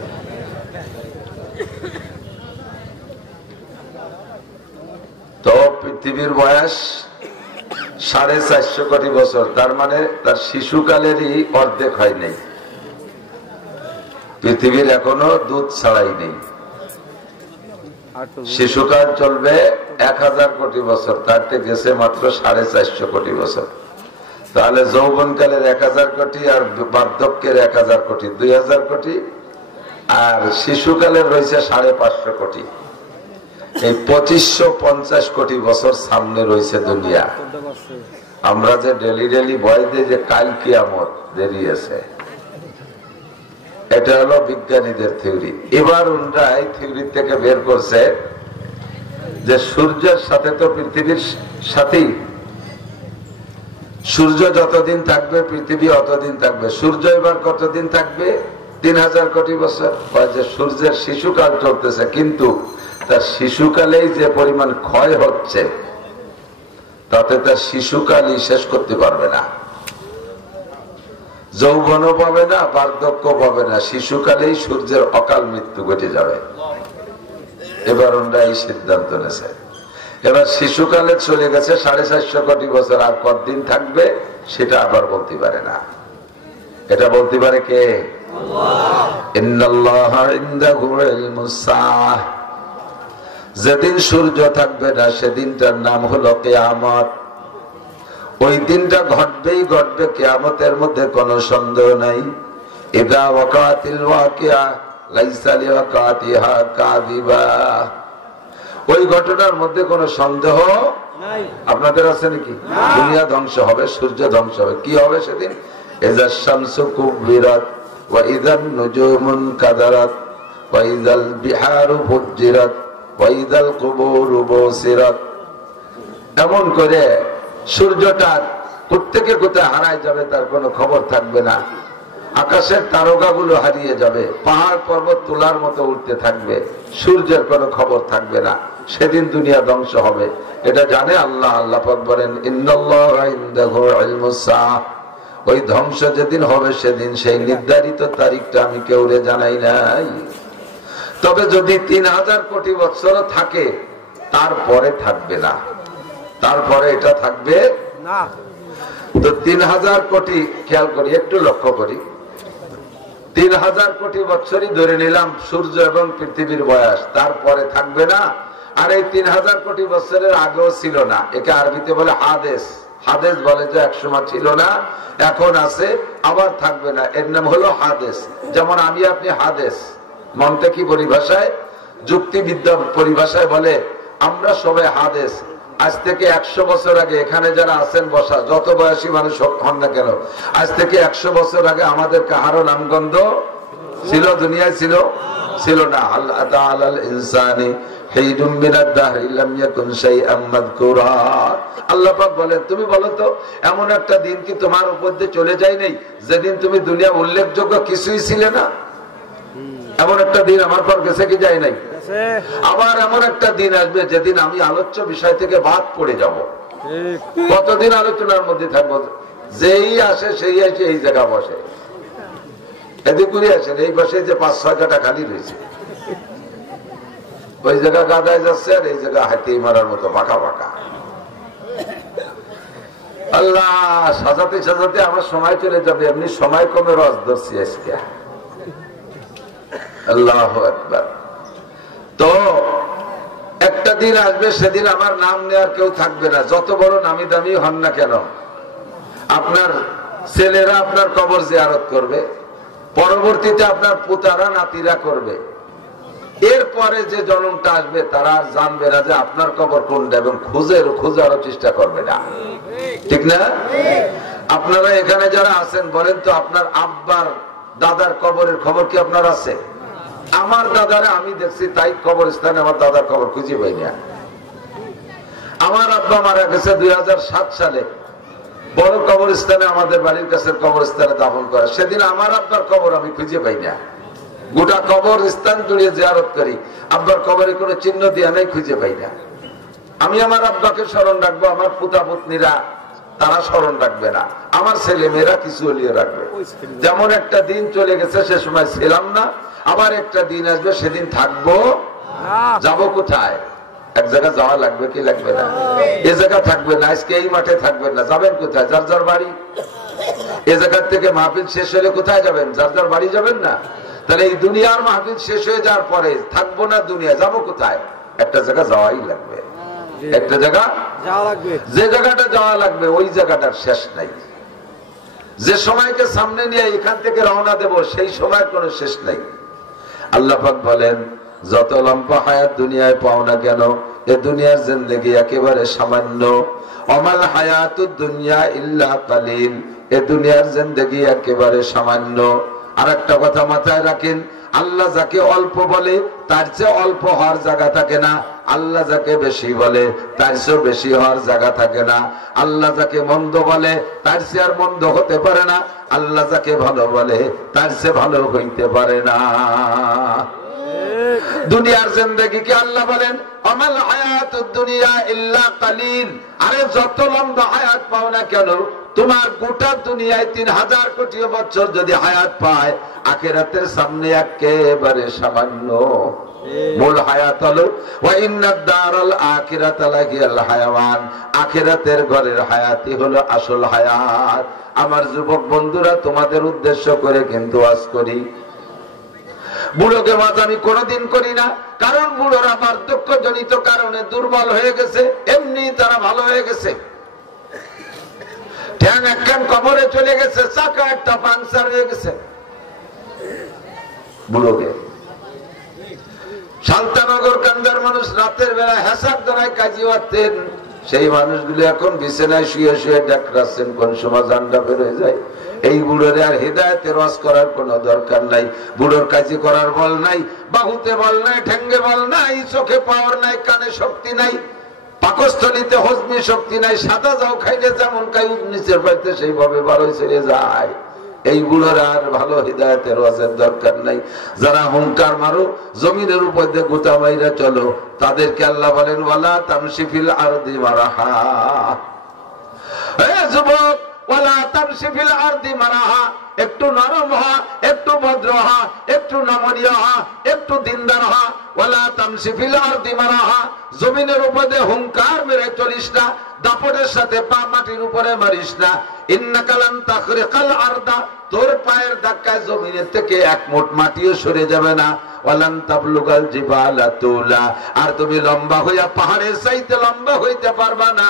তো পৃথিবীর বয়স 450 কোটি বছর, তার মানে তার শিশুকালেরই অর্ধেক হয় নাই। পৃথিবীর এখনো দুধ ছাড়াই নেই। শিশুকাল চলবে 1000 কোটি বছর, তার থেকে গেছে মাত্র 450 কোটি বছর। তাহলে যৌবনকালের 1000 কোটি আর বার্ধক্যের 1000 কোটি, 2000 কোটি। আর শিশুকালের রয়েছে 550 কোটি। এই 2550 কোটি বছর সামনে রয়েছে দুনিয়া। আমরা যে ডেলি ভয় দিই যে কাল কিয়ামত দেরি আছে, এটা হলো বিজ্ঞানীদের থিওরি। এবার ওরা এই থিওরি থেকে বের করছে যে সূর্যের সাথে তো পৃথিবীর সাথেই, সূর্য যতদিন থাকবে পৃথিবী অতদিন থাকবে। সূর্য এবার কতদিন থাকবে? 3000 কোটি বছর। যে সূর্যের শিশুকাল চলতেছে, কিন্তু তার শিশুকালেই যে পরিমাণ ক্ষয় হচ্ছে, তাতে তার শিশুকালই শেষ করতে পারবে না। যৌবনও পাবে না, বার্ধক্য পাবে না, শিশুকালেই সূর্যের অকাল মৃত্যু ঘটে যাবে। এবার ওরা এই সিদ্ধান্ত নিয়েছে। এবার শিশুকালে চলে গেছে 450 কোটি বছর, আর কতদিন থাকবে সেটা আবার বলতে পারে না। এটা বলতে পারে কে? যেদিন সূর্য থাকবে না সেদিনটার নাম হলো কিয়ামত। ওই দিনটা ঘটবেই ঘটবে, কিয়ামতের মধ্যে কোনো সন্দেহ নাই। ইদা ওয়াকাতিল ওয়াকিয়া লাইসা লিওয়াকাতিহা কাযিবা। ওই ঘটনার মধ্যে কোনো সন্দেহ নাই। আপনাদের আছে নাকি? দুনিয়া ধ্বংস হবে, সূর্য ধ্বংস হবে। কি হবে সেদিন? ইযা শামসু কুবিরাত ওয়া ইযান নুজুমুন কাদারাত ওয়া ইযাল বিহারু ফুজ্জিরাত ওয়া ইযাল কুবুরু বুসিরাত। এমন করে সূর্যটা প্রত্যেকে কোথায় হারায় যাবে তার কোনো খবর থাকবে না। আকাশের তারকাগুলো হারিয়ে যাবে, পাহাড় পর্বত তুলার মতো উঠতে থাকবে, সূর্যের কোনো খবর থাকবে না। সেদিন দুনিয়া ধ্বংস হবে, এটা জানে আল্লাহ। আল্লাহ পাক বলেন ইন্নাল্লাহা ইনদাহু ইলমুস সাআহ। ওই ধ্বংস যেদিন হবে সেদিন সেই নির্ধারিত তারিখটা আমি কেউরে জানাই নাই। তবে যদি 3000 কোটি বছর থাকে, তারপরে থাকবে না, তারপরে এটা থাকবে না। তো 3000 কোটি, খেয়াল করি, একটু লক্ষ্য করি, 3000 কোটি বছরই ধরে নিলাম সূর্য এবং পৃথিবীর বয়স, তারপরে থাকবে না। আর এই 3000 কোটি বছরের আগেও ছিল না। একে আরবিতে বলে হাদেস। হাদেস বলে যে একসময় ছিল না, এখন আছে, আবার থাকবে না। এর নাম হলো হাদেস। যেমন আমি আপনি হাদেস। মন্তেকি পরিভাষায়, যুক্তিবিদ্যা পরিভাষায় বলে আমরা সবাই হাদেস। আজ থেকে 100 বছর আগে এখানে যারা আছেন বসা, যত বয়সী মানুষ হন না কেন, আজ থেকে 100 বছর আগে আমাদের কাহারও নামগন্ধ ছিল? দুনিয়ায় ছিল? ছিল না। আল্লাহ তাআলাল ইনসানি হিদুম মিনাদ দাহরি লাম ইয়াকুন শাইআম মাযকুরা। আল্লাহ পাক বলেন, তুমি বলো তো এমন একটা দিন কি তোমার উপর দিয়ে চলে যায় নাই যেদিন তুমি দুনিয়া উল্লেখযোগ্য কিছুই ছিলে না? এমন একটা দিন আমার পর গেছে কি যায় নাই? আবার এমন একটা দিন আসবে যেদিন আমি আলোচ্য বিষয় থেকে বাদ পড়ে যাব। কতদিন আলোচনার মধ্যে থাকবো? যেই আসে সেই আসে এই জায়গা বসে, এদিক করে আসেন, এই বসে যে 5-6 কাটা খালি রয়েছে, ওই জায়গা গাদায় যাচ্ছে, আর এই জায়গা হাতি মারার মতো ফাঁকা ফাঁকা। আল্লাহ সাজাতে সাজাতে আমার সময় চলে যাবে, এমনি সময় কমে রস ধরছি আজকে। আল্লাহু আকবার। তো একটা দিন আসবে, সেদিন আমার নাম নেওয়ার কেউ থাকবে না, যত বড় নামি দামি হন না কেন। আপনার ছেলেরা আপনার কবর জিয়ারত করবে, পরবর্তীতে আপনার পুতারা নাতিরা করবে, এরপরে যে জন্মটা আসবে তারা আর জানবে না যে আপনার কবর কোনটা, এবং খোঁজারও চেষ্টা করবে না, ঠিক না? আপনারা এখানে যারা আছেন বলেন তো, আপনার আব্বার দাদার কবরের খবর কি আপনার আছে? আমার দাদারে আমি দেখছি তাই কবরস্থানে আমার দাদার কবর খুঁজে পাই না। আমার আব্বা মারা গেছে 2007 সালে, বড় কবরস্থানে আমাদের বাড়ির কাছে কবরস্থানে দাফন করে, সেদিন আমার আব্বার কবর আমি খুঁজে পাই না। গোটা কবর স্থান জুড়ে জিয়ারত করি, আব্বার কবরে কোনো চিহ্ন দিয়া নাই, খুঁজে পাই না। আমি আমার আব্বাকে স্মরণ রাখবো, আমার পুতা পুতনিরা তারা স্মরণ রাখবে না, আমার ছেলে মেয়েরা কিছু হলিয়ে রাখবে। যেমন একটা দিন চলে গেছে, সে সময় ছিলাম না, আবার একটা দিন আসবে, সেদিন থাকবো, যাব কোথায়? এক জায়গা যাওয়া লাগবে কি লাগবে না? এ জায়গা থাকবে না, আজকে এই মাঠে থাকবেন না, যাবেন কোথায়? যার যার বাড়ি। এ জায়গার থেকে মাহফিল শেষ হলে কোথায় যাবেন? যার যার বাড়ি যাবেন না? তাহলে এই দুনিয়ার মাহফিল শেষ হয়ে যাওয়ার পরে থাকবো না, দুনিয়া যাবো কোথায়? একটা জায়গা যাওয়াই লাগবে, একটা জায়গা যাওয়া লাগবে। যে জায়গাটা যাওয়া লাগবে ওই জায়গাটার শেষ নাই। যে সময়কে সামনে নিয়ে এখান থেকে রওনা দেব, সেই সময়ের কোনো শেষ নাই। আল্লাহ পাক বলেন, যত লম্বা হায়াত দুনিয়ায় পাও না কেন, এ দুনিয়ার জিন্দেগি একেবারে সামান্য। অমাল হায়াতুদ দুনিয়া ইল্লা কালিল, এ দুনিয়ার জিন্দেগি একেবারে সামান্য। আর একটা কথা মাথায় রাখেন, আল্লাহ যাকে অল্প বলে তার চেয়ে অল্প হওয়ার জায়গা থাকে না, আল্লাহ যাকে বেশি বলে তার চেয়ে বেশি হওয়ার জায়গা থাকে না। আল্লাহ যাকে মন্দ বলে তার চেয়ে আর মন্দ হতে পারে না, আল্লাহ যাকে ভালো বলে তার চেয়ে ভালো হইতে পারে না। দুনিয়ার জিন্দেগিকে আল্লাহ বলেন আমাল হায়াতুদ দুনিয়া ইল্লা কালিল। আরে যত লম্বা হায়াত পাও না কেন, তোমার গোটা দুনিয়ায় 3000 কোটি বছর যদি হায়াত পায়, আখিরাতের সামনে একেবারে সামান্য। মূল হায়াত হলো ওয়া ইন্নাদ দারাল আখিরাতা লাহিয়াল হায়াওয়ান, আখিরাতের ঘরের হায়াতই হলো আসল হায়াত। আমার যুবক বন্ধুরা, তোমাদের উদ্দেশ্য করে কিন্তু ওয়াজ করি। বুড়োকে ওয়াজ আমি কোনোদিন করি না, কারণ বুড়োরা বার্ধক্য জনিত কারণে দুর্বল হয়ে গেছে, এমনি তারা ভালো হয়ে গেছে। ঠ্যাং একখান কবরে চলে গেছে, চাকা একটা পাংচার হয়ে গেছে বুড়োকে। সালতানগর কান্দার মানুষ রাতের বেলা হেসাব দ্বারায় কাজী হতেন, সেই মানুষগুলো এখন বিছানায় শুয়ে শুয়ে ডাকরাচ্ছেন, কোন সময় জানটা বের হয়ে যায়। এই বুড়োরে আর হেদায়েতের ওয়াজ করার কোন দরকার নাই। বুড়োর কাজী করার বল নাই, বাহুতে বল নাই, ঠ্যাঙ্গে বল নাই, চোখে পাওয়ার নাই, কানে শক্তি নাই, পাকস্থলিতে হজমি শক্তি নাই। সাদা যাও খাইলে যেমন খাই, নিচের বাড়িতে সেইভাবে বারোই ছেড়ে যায়। এই বুড়োর আর ভালো হিদায়তের ওয়াজের দরকার নাই। যারা হুঙ্কার মারো, জমিনের উপর দিয়ে গোটা মাইরা চলো, তাদেরকে আল্লাহ বলেন ওয়ালা তামশি ফিল আরদি মারাহা। এ যুবক, ওয়ালা তামশি ফিল আরদি মারাহা, একটু নরম হ, একটু ভদ্র হ, একটু নমনীয় হ, একটু দিনদার হ। ওয়ালা তামশি ফিল আরদি মারাহা, জমিনের উপরে হুঙ্কার মেরে চলিস না, দাপটের সাথে পা মাটির উপরে মারিস না। ইন্নাকা লান তাখরিকাল আরদা, তোর পায়ের ধাক্কায় জমিনের থেকে এক মুঠ মাটিও সরে যাবে না। ওয়ালান তাবলুগাল জিবালা তুলা, আর তুমি লম্বা হইয়া পাহাড়ের চাইতে লম্বা হইতে পারবা না।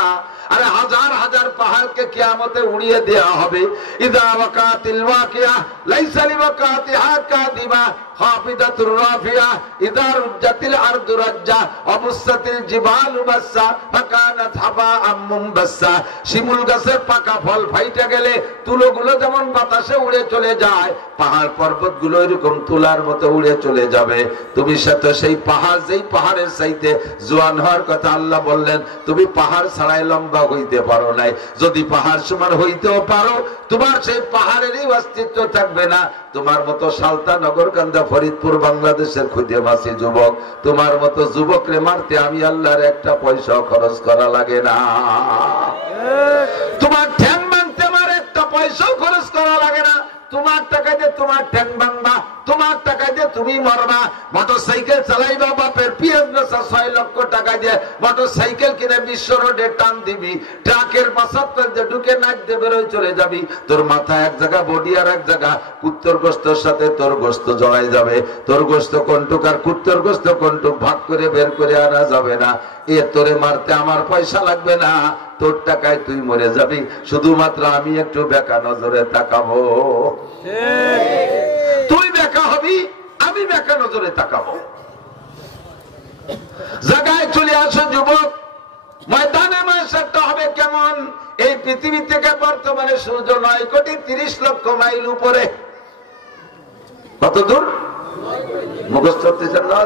আরে হাজার হাজার পাহাড়কে কিয়ামতে উড়িয়ে দেয়া হবে। ইযা ওয়াকাতিল ওয়াকিয়া লাইসা লিওয়াকাতিহা কাযিবা খাফিদাতুর রাফিয়া ইযা রুজ্জাতিল আরদু রাজ্জা অবুসাতিল জিবালু বাসসা ফাকানাত হাবাআম মুনবাসসা। শিমুল গাছের পাকা ফল ফাইটা গেলে তুলোগুলো যেমন বাতাসে উড়ে চলে যায়, পাহাড় পর্বতগুলো এরকম তুলার মতো উড়ে চলে যাবে। তুমি সাথে সেই পাহাড়, যেই পাহাড়ের চাইতে জোয়ান হওয়ার কথা আল্লাহ বললেন, তুমি পাহাড় ছাড়াই লম্বা হইতে পারো নাই। যদি পাহাড় সমান হইতেও পারো, তোমার সেই পাহাড়েরই অস্তিত্ব থাকবে না। তোমার মতো সালতানগর কান্দা ফরিদপুর বাংলাদেশের খুদে মাসি যুবক, তোমার মতো যুবকরে মারতে আমি আল্লাহর একটা পয়সা খরচ করা লাগে না। তোমার ঠ্যাং ভাঙতে আমার একটা পয়সাও খরচ করা লাগে না। তোমার টাকাতে তোমার ঠ্যাং ভাঙবা, তোমার টাকা দিয়ে তুমি মরবা। মোটর সাইকেল চালাইবা, বাপের পিএস বেচা 6 লক্ষ টাকা দিয়ে মোটর সাইকেল কিনে বিশ্ব রোডে টান দিবি, ট্রাকের পাশাপাশি যে ঢুকে নাক দিয়ে বেরোয় চলে যাবি। তোর মাথা এক জায়গা, বডি আর এক জায়গা, কুত্তর গোস্তর সাথে তোর গোস্ত জড়াই যাবে। তোর গোস্ত কোনটুক আর কুত্তর গোস্ত কোনটুক ভাগ করে বের করে আনা যাবে না। এ তোরে মারতে আমার পয়সা লাগবে না, তোর টাকায় তুই মরে যাবি। শুধুমাত্র আমি একটু বেকা নজরে তাকাবো, তুই বেকা হবি, আমি বেকা নজরে তাকাবো। জায়গায় চলে আসো যুবক, ময়দানে মাসারটা হবে কেমন? এই পৃথিবী থেকে বর্তমানে সূর্য 9,30,00,000 মাইল উপরে। কত দূর মুখস্থ করতেছেন না?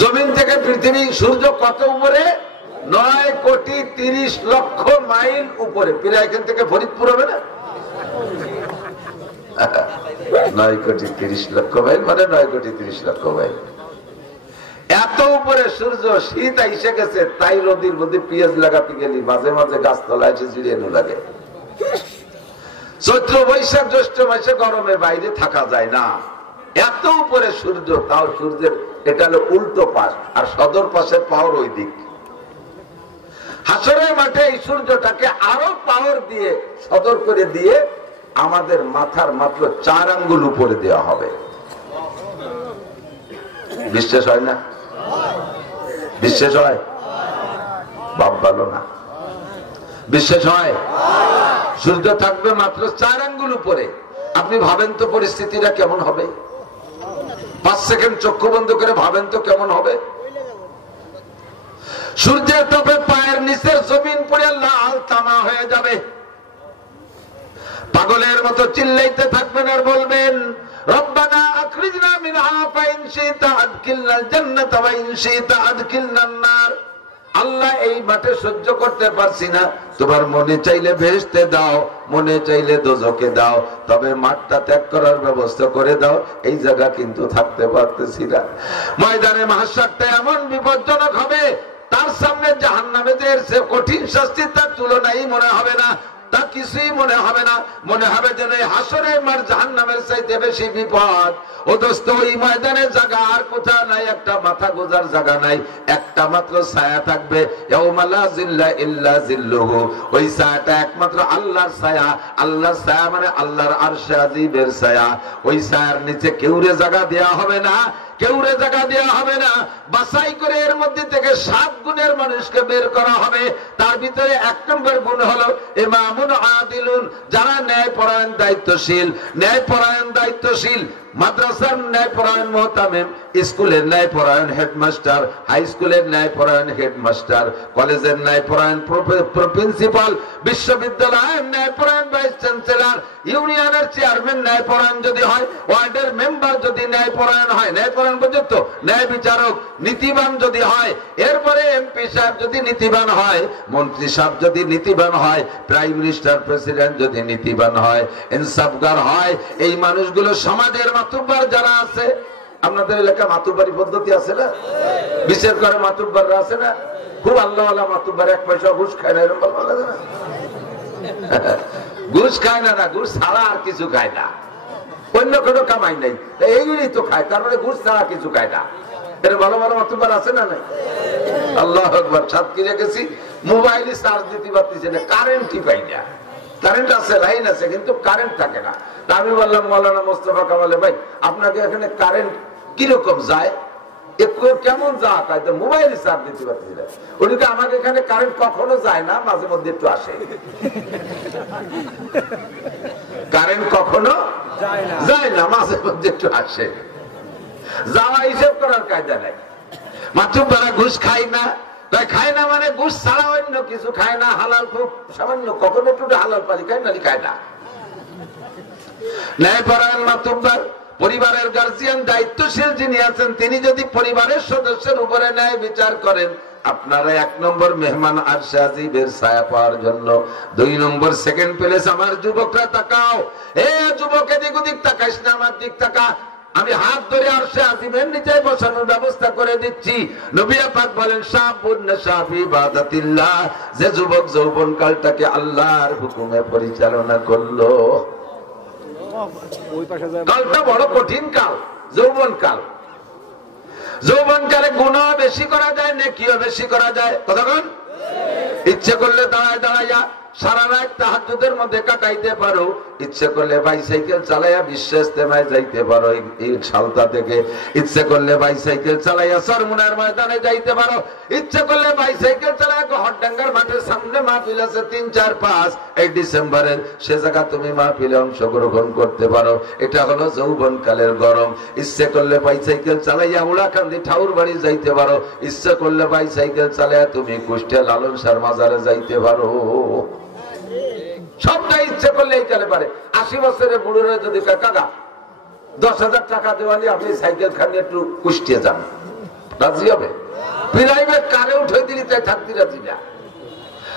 জমিন থেকে পৃথিবী সূর্য কত উপরে? 9,30,00,000 মাইল উপরে। প্রায় এখান থেকে ফরিদপুর হবে না? 9,30,00,000 মাইল মানে 9,30,00,000 মাইল। এত উপরে সূর্য, শীত আইসে গেছে, তাই নদীর মধ্যে পেঁয়াজ লাগাতে গেলি মাঝে মাঝে গাছতলায় এসে জিরিয়ানো লাগে। চৈত্র বৈশাখ জ্যৈষ্ঠ মাসে গরমে বাইরে থাকা যায় না, এত উপরে সূর্য। তাও সূর্যের এটা হলো উল্টো পাশ, আর সদর পাশের পাওয়ার ওই দিক। হাসরের মাঠে এই সূর্যটাকে আরো পাওয়ার দিয়ে সদর করে দিয়ে আমাদের মাথার মাত্র 4 আঙ্গুল উপরে দেওয়া হবে। বিশ্বাস হয় না? বিশ্বাস হয়? বাপ ভালো না, বিশ্বাস হয়? সূর্য থাকবে মাত্র 4 আঙ্গুল উপরে। আপনি ভাবেন তো পরিস্থিতিটা কেমন হবে? 5 সেকেন্ড চক্ষু বন্ধ করে ভাবেন তো কেমন হবে? সূর্যের তাপে পায়ের নিচের জমিন পড়ে লাল তামা হয়ে যাবে। পাগলের মতো চিল্লাইতে থাকবেন আর বলবেন, রব্বানা আখরিজনা মিনহা ফাইন শিতা আদখিলনাল জান্নাতা ওয়া ইন শিতা আদখিলনান নার। আল্লাহ, এই মাঠে সহ্য করতে পারছি না, তোমার মনে চাইলে বেহেশতে দাও, মনে চাইলে দোজখে দাও, তবে মাঠটা ত্যাগ করার ব্যবস্থা করে দাও, এই জায়গা কিন্তু থাকতে পারতেছি না। ময়দানে মাহশারটা এমন বিপজ্জনক হবে, তার সামনে জাহান্নামীদের সে কঠিন শাস্তি তার তুলনাই মনে হবে না, তা কিছুই মনে হবে না। মনে হবে যেন হাসরের মার জাহান্নামের চাইতে বেশি বিপদ। ও দোস্ত, ওই ময়দানের জায়গা আর কোথাও নাই, একটা মাথা গোজার জায়গা নাই, একটা মাত্র ছায়া থাকবে। ইয়াউমা লা জিল্লা ইল্লা জিল্লুহু, ওই ছায়াটা একমাত্র আল্লাহর ছায়া। আল্লাহর ছায়া মানে আল্লাহর আরশে আজিমের ছায়া। ওই ছায়ার নিচে কেউরে জায়গা দেওয়া হবে না, কেউরে জায়গা দেওয়া হবে না। বাছাই করে এর মধ্যে থেকে 7 গুণের মানুষকে বের করা হবে। তার ভিতরে 1 নম্বর গুণ হলো ইমামুন আদিলুন, যারা ন্যায়পরায়ণ দায়িত্বশীল। ন্যায়পরায়ণ দায়িত্বশীল, মাদ্রাসার ন্যায়পরায়ণ মুহতামিম, স্কুলের ন্যায়পরায়ণ হেডমাস্টার, হাই স্কুলের ন্যায়পরায়ণ হেডমাস্টার, কলেজের ন্যায়পরায়ণ প্রিন্সিপাল, বিশ্ববিদ্যালয়ের ন্যায়পরায়ণ ভাইস চ্যান্সেলর, ইউনিয়নের চেয়ারম্যান ন্যায়পরায়ণ যদি হয়, ওয়ার্ডের মেম্বার যদি ন্যায়পরায়ণ হয়, ন্যায়পরায়ণ পর্যন্ত ন্যায় বিচারক নীতিবান যদি হয়, এরপরে এমপি সাহেব যদি নীতিবান হয়, মন্ত্রী সাহেব যদি নীতিবান হয়, প্রাইম মিনিস্টার প্রেসিডেন্ট যদি নীতিবান হয়, ইনসাফগার হয়, এই মানুষগুলো সমাজের মাতুব্বার যারা আছে। আপনাদের এলাকা মাতুব্বারি পদ্ধতি আছে না? বিশেষ করে মাতুব্বাররা আছে না, খুব আল্লাহওয়ালা মাতুব্বার, 1 পয়সা ঘুষ খায় না, এরকম বলা যায় না? ঘুষ খায় না, না ঘুষ ছাড়া আর কিছু খায় না, অন্য কোনো কামাই নাই, এইগুলি তো খায়, তার মানে ঘুষ ছাড়া কিছু খায় না। এর ভালো ভালো মাতুব্বার আছে না? নাই। আল্লাহু আকবার। সাতক্ষীরা গেছি, মোবাইলে চার্জ দিতে পারতেছে না, কারেন্টই পাই না। কারেন্ট আছে, লাইন আছে, কিন্তু কারেন্ট থাকে না। আমি বললাম মৌলানা মোস্তফা কামালে, ভাই আপনাকে এখানে কারেন্ট কিরকম যায়, কেমন যা মোবাইলে চার্জ দিতে পারতেছি না। ওদিকে আমাকে এখানে কারেন্ট কখনো যায় না, মাঝে মধ্যে একটু আসে। কারেন্ট কখনো যায় না, মাঝে মধ্যে একটু আসে। যাওয়া হিসেব করার কায়দা নাই। মাতুব্বারা ঘুষ খায় না, খায় না মানে ঘুষ ছাড়া অন্য কিছু খায় না, হালাল খুব সামান্য, কখনো একটু হালাল পানি খায় না, খায় না। ন্যায়পরায়ণ মাতুব্বার, পরিবারের গার্জিয়ান দায়িত্বশীল যিনি আছেন, তিনি যদি পরিবারের সদস্যের উপরে ন্যায় বিচার করেন, আপনারা 1 নম্বর মেহমান আরশে আজিমের ছায়া পাওয়ার জন্য। 2 নম্বর সেকেন্ড প্লেস আমার যুবকরা তাকাও, এ যুবক এদিক ওদিক তাকাইস না, আমার দিক তাকা। আমি হাত ধরে আরশে আজিমের নিচে বসানোর ব্যবস্থা করে দিচ্ছি। নবী পাক বলেন, শাবুন নাশা ফি ইবাদাতিল্লাহ, যে যুবক যৌবন কালটাকে আল্লাহর হুকুমে পরিচালনা করলো। কালটা বড় কঠিন কাল, যৌবন কাল। যৌবন কালে গুনাহ বেশি করা যায়, নেকিও বেশি করা যায়। কতক্ষণ ইচ্ছে করলে দাঁড়ায় দাঁড়াইয়া সারা রাত তাহাজ্জুদের মধ্যে কাটাইতে পারো, ইচ্ছে করলে বাইসাইকেল চালাইয়া বিশ্ব ইস্তেমায় যাইতে পারো এই সালতা থেকে, ইচ্ছে করলে বাইসাইকেল চালাইয়া সরমুনার ময়দানে যাইতে পারো, ইচ্ছে করলে বাইসাইকেল চালাইয়া হরডাঙ্গার মাঠের সামনে মাহফিল আছে 3, 4, 5 এই ডিসেম্বরের, সে জায়গা তুমি মাহফিলে অংশগ্রহণ করতে পারো। এটা হলো যৌবন কালের গরম। ইচ্ছে করলে বাইসাইকেল চালাইয়া উড়াকান্দি ঠাউর বাড়ি যাইতে পারো, ইচ্ছে করলে বাইসাইকেল চালাইয়া তুমি কুষ্টিয়া লালন শাহর মাজারে যাইতে পারো। সবটা ইচ্ছে করলে এই কালে পারে। 80 বছরের বুড়োরা যদি কাকা 10,000 টাকা দেওয়ালে আপনি সাইকেল খানি একটু কুষ্টিয়ে যান, রাজি হবে? প্রাইভেট কারে উঠে দিলি তাই থাকতে রাজি না।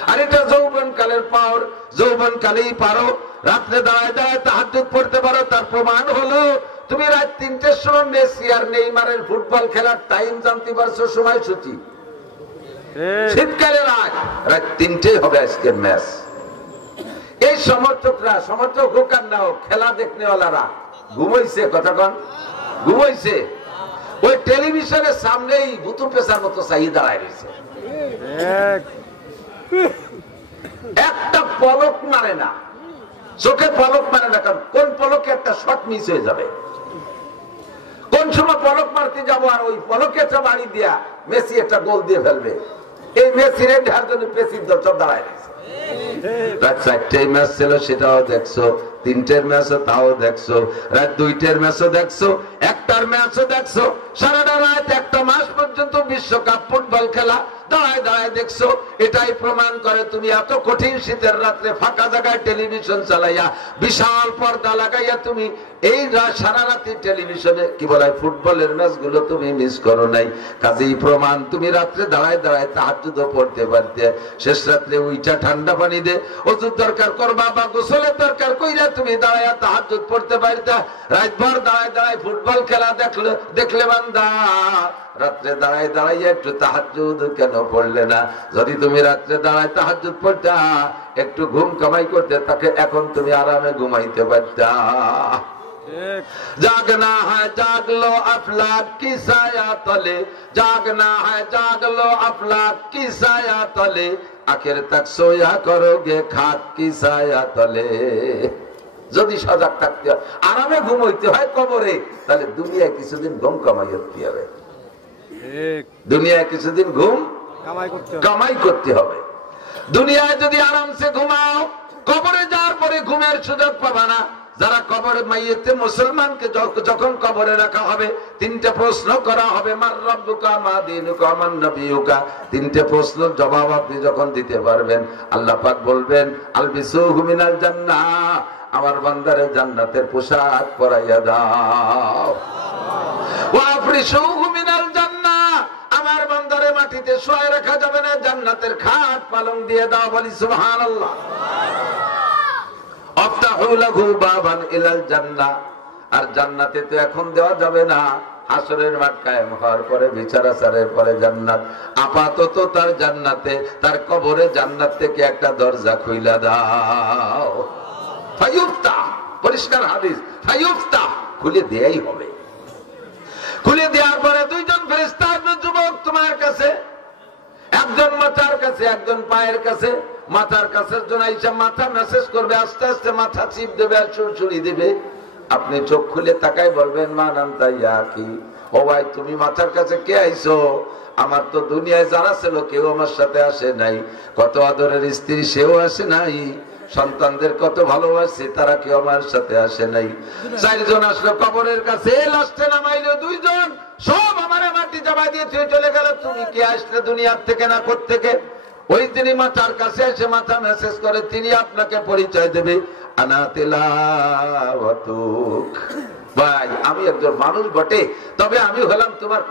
আর এটা যৌবন কালের পাওয়ার। যৌবন কালেই পারো রাত্রে দাঁড়ায় দাঁড়ায় তাহাজ্জুদ পড়তে পারো। তার প্রমাণ হলো তুমি রাত 3টের সময় মেসি আর নেইমারের ফুটবল খেলার টাইম জানতে পারছো, সময়সূচি। শীতকালে রাত 3টে হবে আজকের ম্যাচ। এই সমর্থকরা, সমর্থক হোক আর না হোক, খেলা দেখনেওয়ালারা ঘুমাইছে। কতক্ষণ ঘুমাইছে? ওই টেলিভিশনের সামনেই ভুতু পেশার মতো চাই দাঁড়ায় রয়েছে, একটা পলক মারে না, চোখে পলক মারে না। কারণ কোন পলকে একটা শট মিস হয়ে যাবে, কোন সময় পলক মারতে যাবো আর ওই পলকে একটা বাড়ি দিয়া মেসি একটা গোল দিয়ে ফেলবে। এই মেসির ঢার জন্য পেসির দল সব দাঁড়ায় রয়েছে। রাত 4টের ম্যাচ ছিল, সেটাও দেখছো। 3টের ম্যাচও তাও দেখছো। রাত 2টের ম্যাচও দেখছো, 1টার ম্যাচও দেখছো। সারাটা রাত 1টা মাস পর্যন্ত বিশ্বকাপ ফুটবল খেলা দাঁড়ায় দাঁড়ায় দেখছো। এটাই প্রমাণ করে তুমি এত কঠিন শীতের রাত্রে ফাঁকা জায়গায় টেলিভিশন চালাইয়া বিশাল পর্দা লাগাইয়া তুমি এই সারা রাতে টেলিভিশনে কি বলে ফুটবলের ম্যাচ গুলো তুমি মিস করো নাই। কাজেই প্রমাণ তুমি রাত্রে দাঁড়ায় দাঁড়ায় তাহাজ্জুদ পড়তে পারতে। শেষ রাত্রে উইটা ঠান্ডা পানি দে ওযুর দরকার করবা বা গোসলের দরকার কইরা তুমি দাঁড়ায় তাহাজ্জুদ পড়তে পারতা। রাতভর দাঁড়ায় দাঁড়ায় ফুটবল খেলা দেখলে বান্দা রাত্রে দাঁড়ায় দাঁড়াইয়া একটু তাহাজ্জুদ কেন পড়লে না? যদি তুমি রাত্রে দাঁড়ায় তাহাজ্জুদ পড়তা, একটু ঘুম কামাই করতে, তাকে এখন তুমি আরামে ঘুমাইতে পারতা। जागना है जाग लो अफलाक की साया तले, जागना है जाग लो अफलाक की साया तले, आखिर तक सोया करोगे खाक की साया तले। যদি সজাগ থাকতে হয়, আরামে ঘুমাইতে হয় কবরে, তাহলে দুনিয়ায় কিছুদিন ঘুম কামাই করতে হবে। দুনিয়ায় কিছুদিন ঘুম কামাই করতে হবে। দুনিয়ায় যদি আরামসে ঘুমাও, কবরে যাওয়ার পরে ঘুমের সুযোগ পাবা না। যারা কবরে মাইয়েতে মুসলমানকে যখন কবরে রাখা হবে, 3টে প্রশ্ন করা হবে, মার রাব্বুকা মা দীনুকা মান নবিয়ুকা। 3টে প্রশ্নের জবাব আপনি যখন দিতে পারবেন, আল্লাহ পাক বলবেন আলবিসুহু মিনাল জান্নাহ, আমার বান্দারে জান্নাতের পোশাক পরাইয়া দাও। ওয়া আফরিশুহু মিনাল জান্নাহ, আমার বান্দারে মাটিতে শুয়ায় রাখা যাবে না, জান্নাতের খাট পালং দিয়ে দাও। বলি সুবহানাল্লাহ। আফতাহু লাহু বাবান ইলাল জান্নাহ, আর জান্নাতে তো এখন দেওয়া যাবে না, হাসরের মাঠ কায়েম হওয়ার পরে, বিচার আচারের পরে জান্নাত। আপাতত তার জান্নাতে, তার কবরে জান্নাত থেকে একটা দরজা খুইলা দাও। ফায়ুফতা, পরিষ্কার হাদিস, ফায়ুফতা, খুলে দেয়াই হবে। খুলে দেওয়ার পরে 2জন ফেরেশতা আসবে, যুবক তোমার কাছে, একজন মাথার কাছে, একজন পায়ের কাছে। মাথার কাছে মাথা মেসেজ করবে, আস্তে আস্তে মাথা চিপ দেবে আর চুলচুলি দেবে। আপনি চোখ খুলে তাকাই বলবেন মা নামতা ইয়া কি, ও ভাই তুমি মাথার কাছে কে আইছো? আমার তো দুনিয়ায় যারা ছিল কেউ আমার সাথে আসে নাই, কত আদরের স্ত্রী সেও আসে নাই, সন্তানদের কত ভালোবাসে তারা কেউ আমার সাথে আসে নাই। 4জন আসলো কবরের কাছে, লাস্টে নামাইলো 2জন, সব আমার মাটি চাপাই দিয়ে চলে গেল। তুমি কে আসলে দুনিয়ার থেকে না কোত্থেকে? ওই তিনি মাথার কাছে এসে মাথা মেসেজ করে, তিনি আপনাকে পরিচয় দেবে, আনা তিলাওয়াতুক। ভাই আমি একজন মানুষ বটে, তবে আমি হলাম তোমার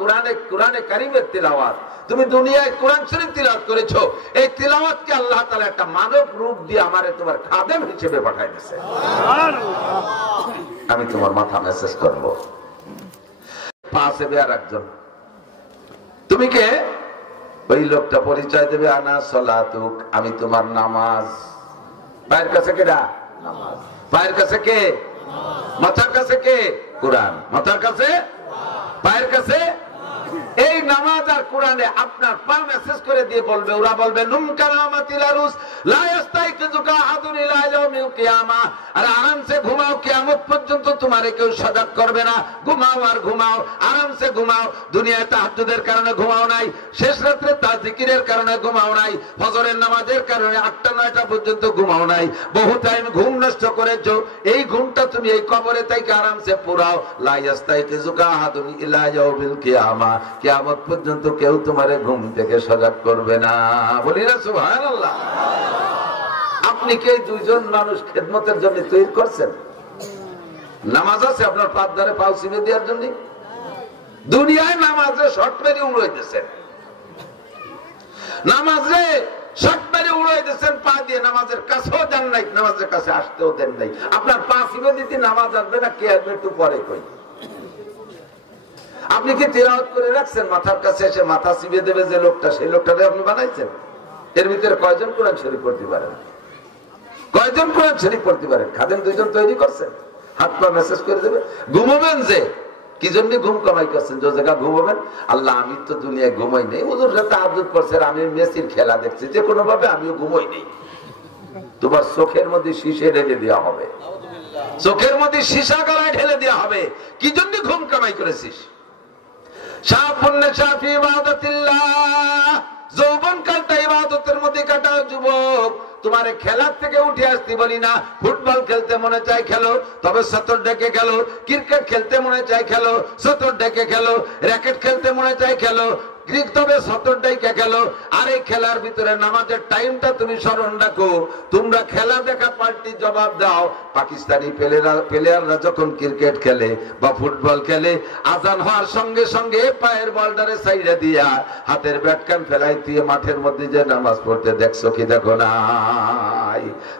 কোরআনে কারিমের তিলাওয়াত। তুমি দুনিয়ায় কোরআন শরীফ তিলাওয়াত করেছো, এই তিলাওয়াতকে আল্লাহ তাআলা একটা মানব রূপ দিয়ে আমারে তোমার খাদেম হিসেবে পাঠাই দিয়েছে। আমি তোমার মাথা মেসেজ করবো। পাশে আর একজন, তুমি কে? ওই লোকটা পরিচয় দেবে, আনা সলাতুক, আমি তোমার নামাজ। পায়ের কাছে কেডা? নামাজ। পায়ের কাছে কে? মাথার কাছে কে? কোরআন। মাথার কাছে, পায়ের কাছে এই নামাজ আর কোরআনে আপনার পা মেসেজ করে দিয়ে বলবে, ওরা বলবে নুম কারামাতিল আরুস লা ইস্তাইকিজুকা আহাদুন ইলা ইয়াউমিল কিয়ামাহ, আর আরামসে ঘুমাও, কিয়ামত পর্যন্ত তোমারে কেউ সজাগ করবে না। ঘুমাও আর ঘুমাও, আরামসে ঘুমাও। দুনিয়ায় তাহাজ্জুদের কারণে ঘুমাও নাই, শেষ রাতে তাজিকিরের কারণে ঘুমাও নাই, ফজরের নামাজের কারণে 8টা-9টা পর্যন্ত ঘুমাও নাই, বহু টাইম ঘুম নষ্ট করেছো। এই ঘুমটা তুমি এই কবরে থেকে আরামসে পুরাও। লা ইস্তাইকিজুকা আহাদুন ইলা ইয়াউমিল কিয়ামাহ, কিয়ামত পর্যন্ত কেউ তোমারে ঘুম থেকে সজাগ করবে না। বলি না সুবহানাল্লাহ। আপনি কি এই দুইজন মানুষ খেদমতের জন্য তৈরি করছেন? নামাজ আছে আপনার পাঁচ ধারে পাও চিপে দেওয়ার জন্য? দুনিয়ায় নামাজে শর্ট মেরে উড়াইতেছেন, নামাজে শর্ট মেরে উড়াইতেছেন পা দিয়ে, নামাজের কাছেও যান নাই, নামাজের কাছে আসতেও দেন নাই। আপনার পা চিপে দিতে নামাজ আসবে না, কে আসবে একটু পরে কই। আপনি কি তিলাওয়াত করে রাখছেন? মাথার কাছে এসে মাথা চিপে দেবে যে লোকটা, সেই লোকটাকে আপনি বানাইছেন? এর ভিতরে কয়জন কোরআন শরীফ পড়তে পারেন? কয়জন কোরআন শরীফ পড়তে পারেন? খাদেম দুইজন তৈরি করছেন, হাত পা মেসেজ করে দেবে। ঘুমাবেন যে কি জন্য ঘুম কামাই করছেন? যে জায়গা ঘুমাবেন, আল্লাহ আমি তো দুনিয়ায় ঘুমাই নেই, হুজুররা তাহাজ্জুদ করছেন, আমি মেসির খেলা দেখছি, যে কোনো ভাবে আমিও ঘুমাই নেই। তোমার চোখের মধ্যে শীশে ঢেলে দেওয়া হবে, চোখের মধ্যে সীসা গলায় ঢেলে দেওয়া হবে। কি জন্য ঘুম কামাই করেছিস? যৌবন কালটা ইবাদতের মধ্যে কাটাও যুবক। তোমার খেলার থেকে উঠে আসতে বলি না। ফুটবল খেলতে মনে চাই খেলো, তবে সতর ডেকে খেলো। ক্রিকেট খেলতে মনে চাই খেলো, সতর ডেকে খেলো। র্যাকেট খেলতে মনে চাই খেলো, তবে সতর ডেকে খেলো। আর এই খেলার ভিতরে নামাজের টাইমটা তুমি স্মরণ রাখো। তোমরা খেলা দেখা পার্টি জবাব দাও। পাকিস্তানি প্লেয়াররা যখন ক্রিকেট খেলে বা ফুটবল খেলে, আজান হওয়ার সঙ্গে সঙ্গে পায়ের বলটারে সাইডে দিয়া হাতের ব্যাটকান ফেলাই দিয়ে মাঠের মধ্যে যে নামাজ পড়তে দেখছো কি? দেখো না।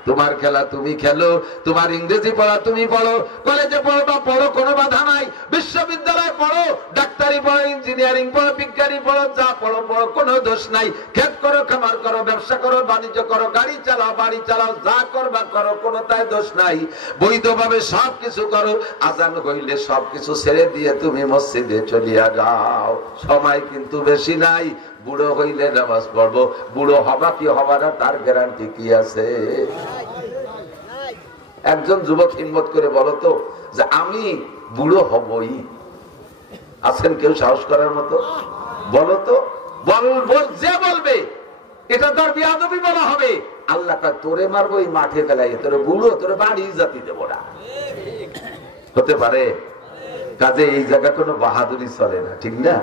তোমার খেলা তুমি খেলো, তোমার ইংরেজি পড়া তুমি পড়ো, কলেজে পড়ো বা পড়ো, কোনো বাধা নাই। বিশ্ববিদ্যালয়ে পড়ো, ডাক্তারি পড়ো, ইঞ্জিনিয়ারিং পড়ো, বিজ্ঞানী পড়ো, যা পড়ো পড়ো, কোনো দোষ নাই। ক্ষেত করো, খামার করো, ব্যবসা করো, বাণিজ্য করো, গাড়ি চালাও, বাড়ি চালাও, যা করবা করো, কোনো তাই দোষ নাই। বৈধভাবে সবকিছু করো। আজান হইলে সবকিছু ছেড়ে দিয়ে তুমি মসজিদে চলিয়া যাও। সময় কিন্তু বেশি নাই। বুড়ো হইলে নামাজ পড়বো। বুড়ো হবা কি হবা না তার গ্যারান্টি কি আছে? একজন যুবক হিম্মত করে বলো তো যে আমি বুড়ো হবই। আছেন কেউ সাহস করার মতো? বলো তো। যে বলবে এটা তোর বিয়াদবি বলা হবে। আল্লাহ তোরে মারবো এই মাঠে ফেলাই, তোর বুড়ো, তোর বাড়ি জাতি দেবো না। হতে পারে? কাজে এই জায়গা কোনো বাহাদুরি চলে না, ঠিক না?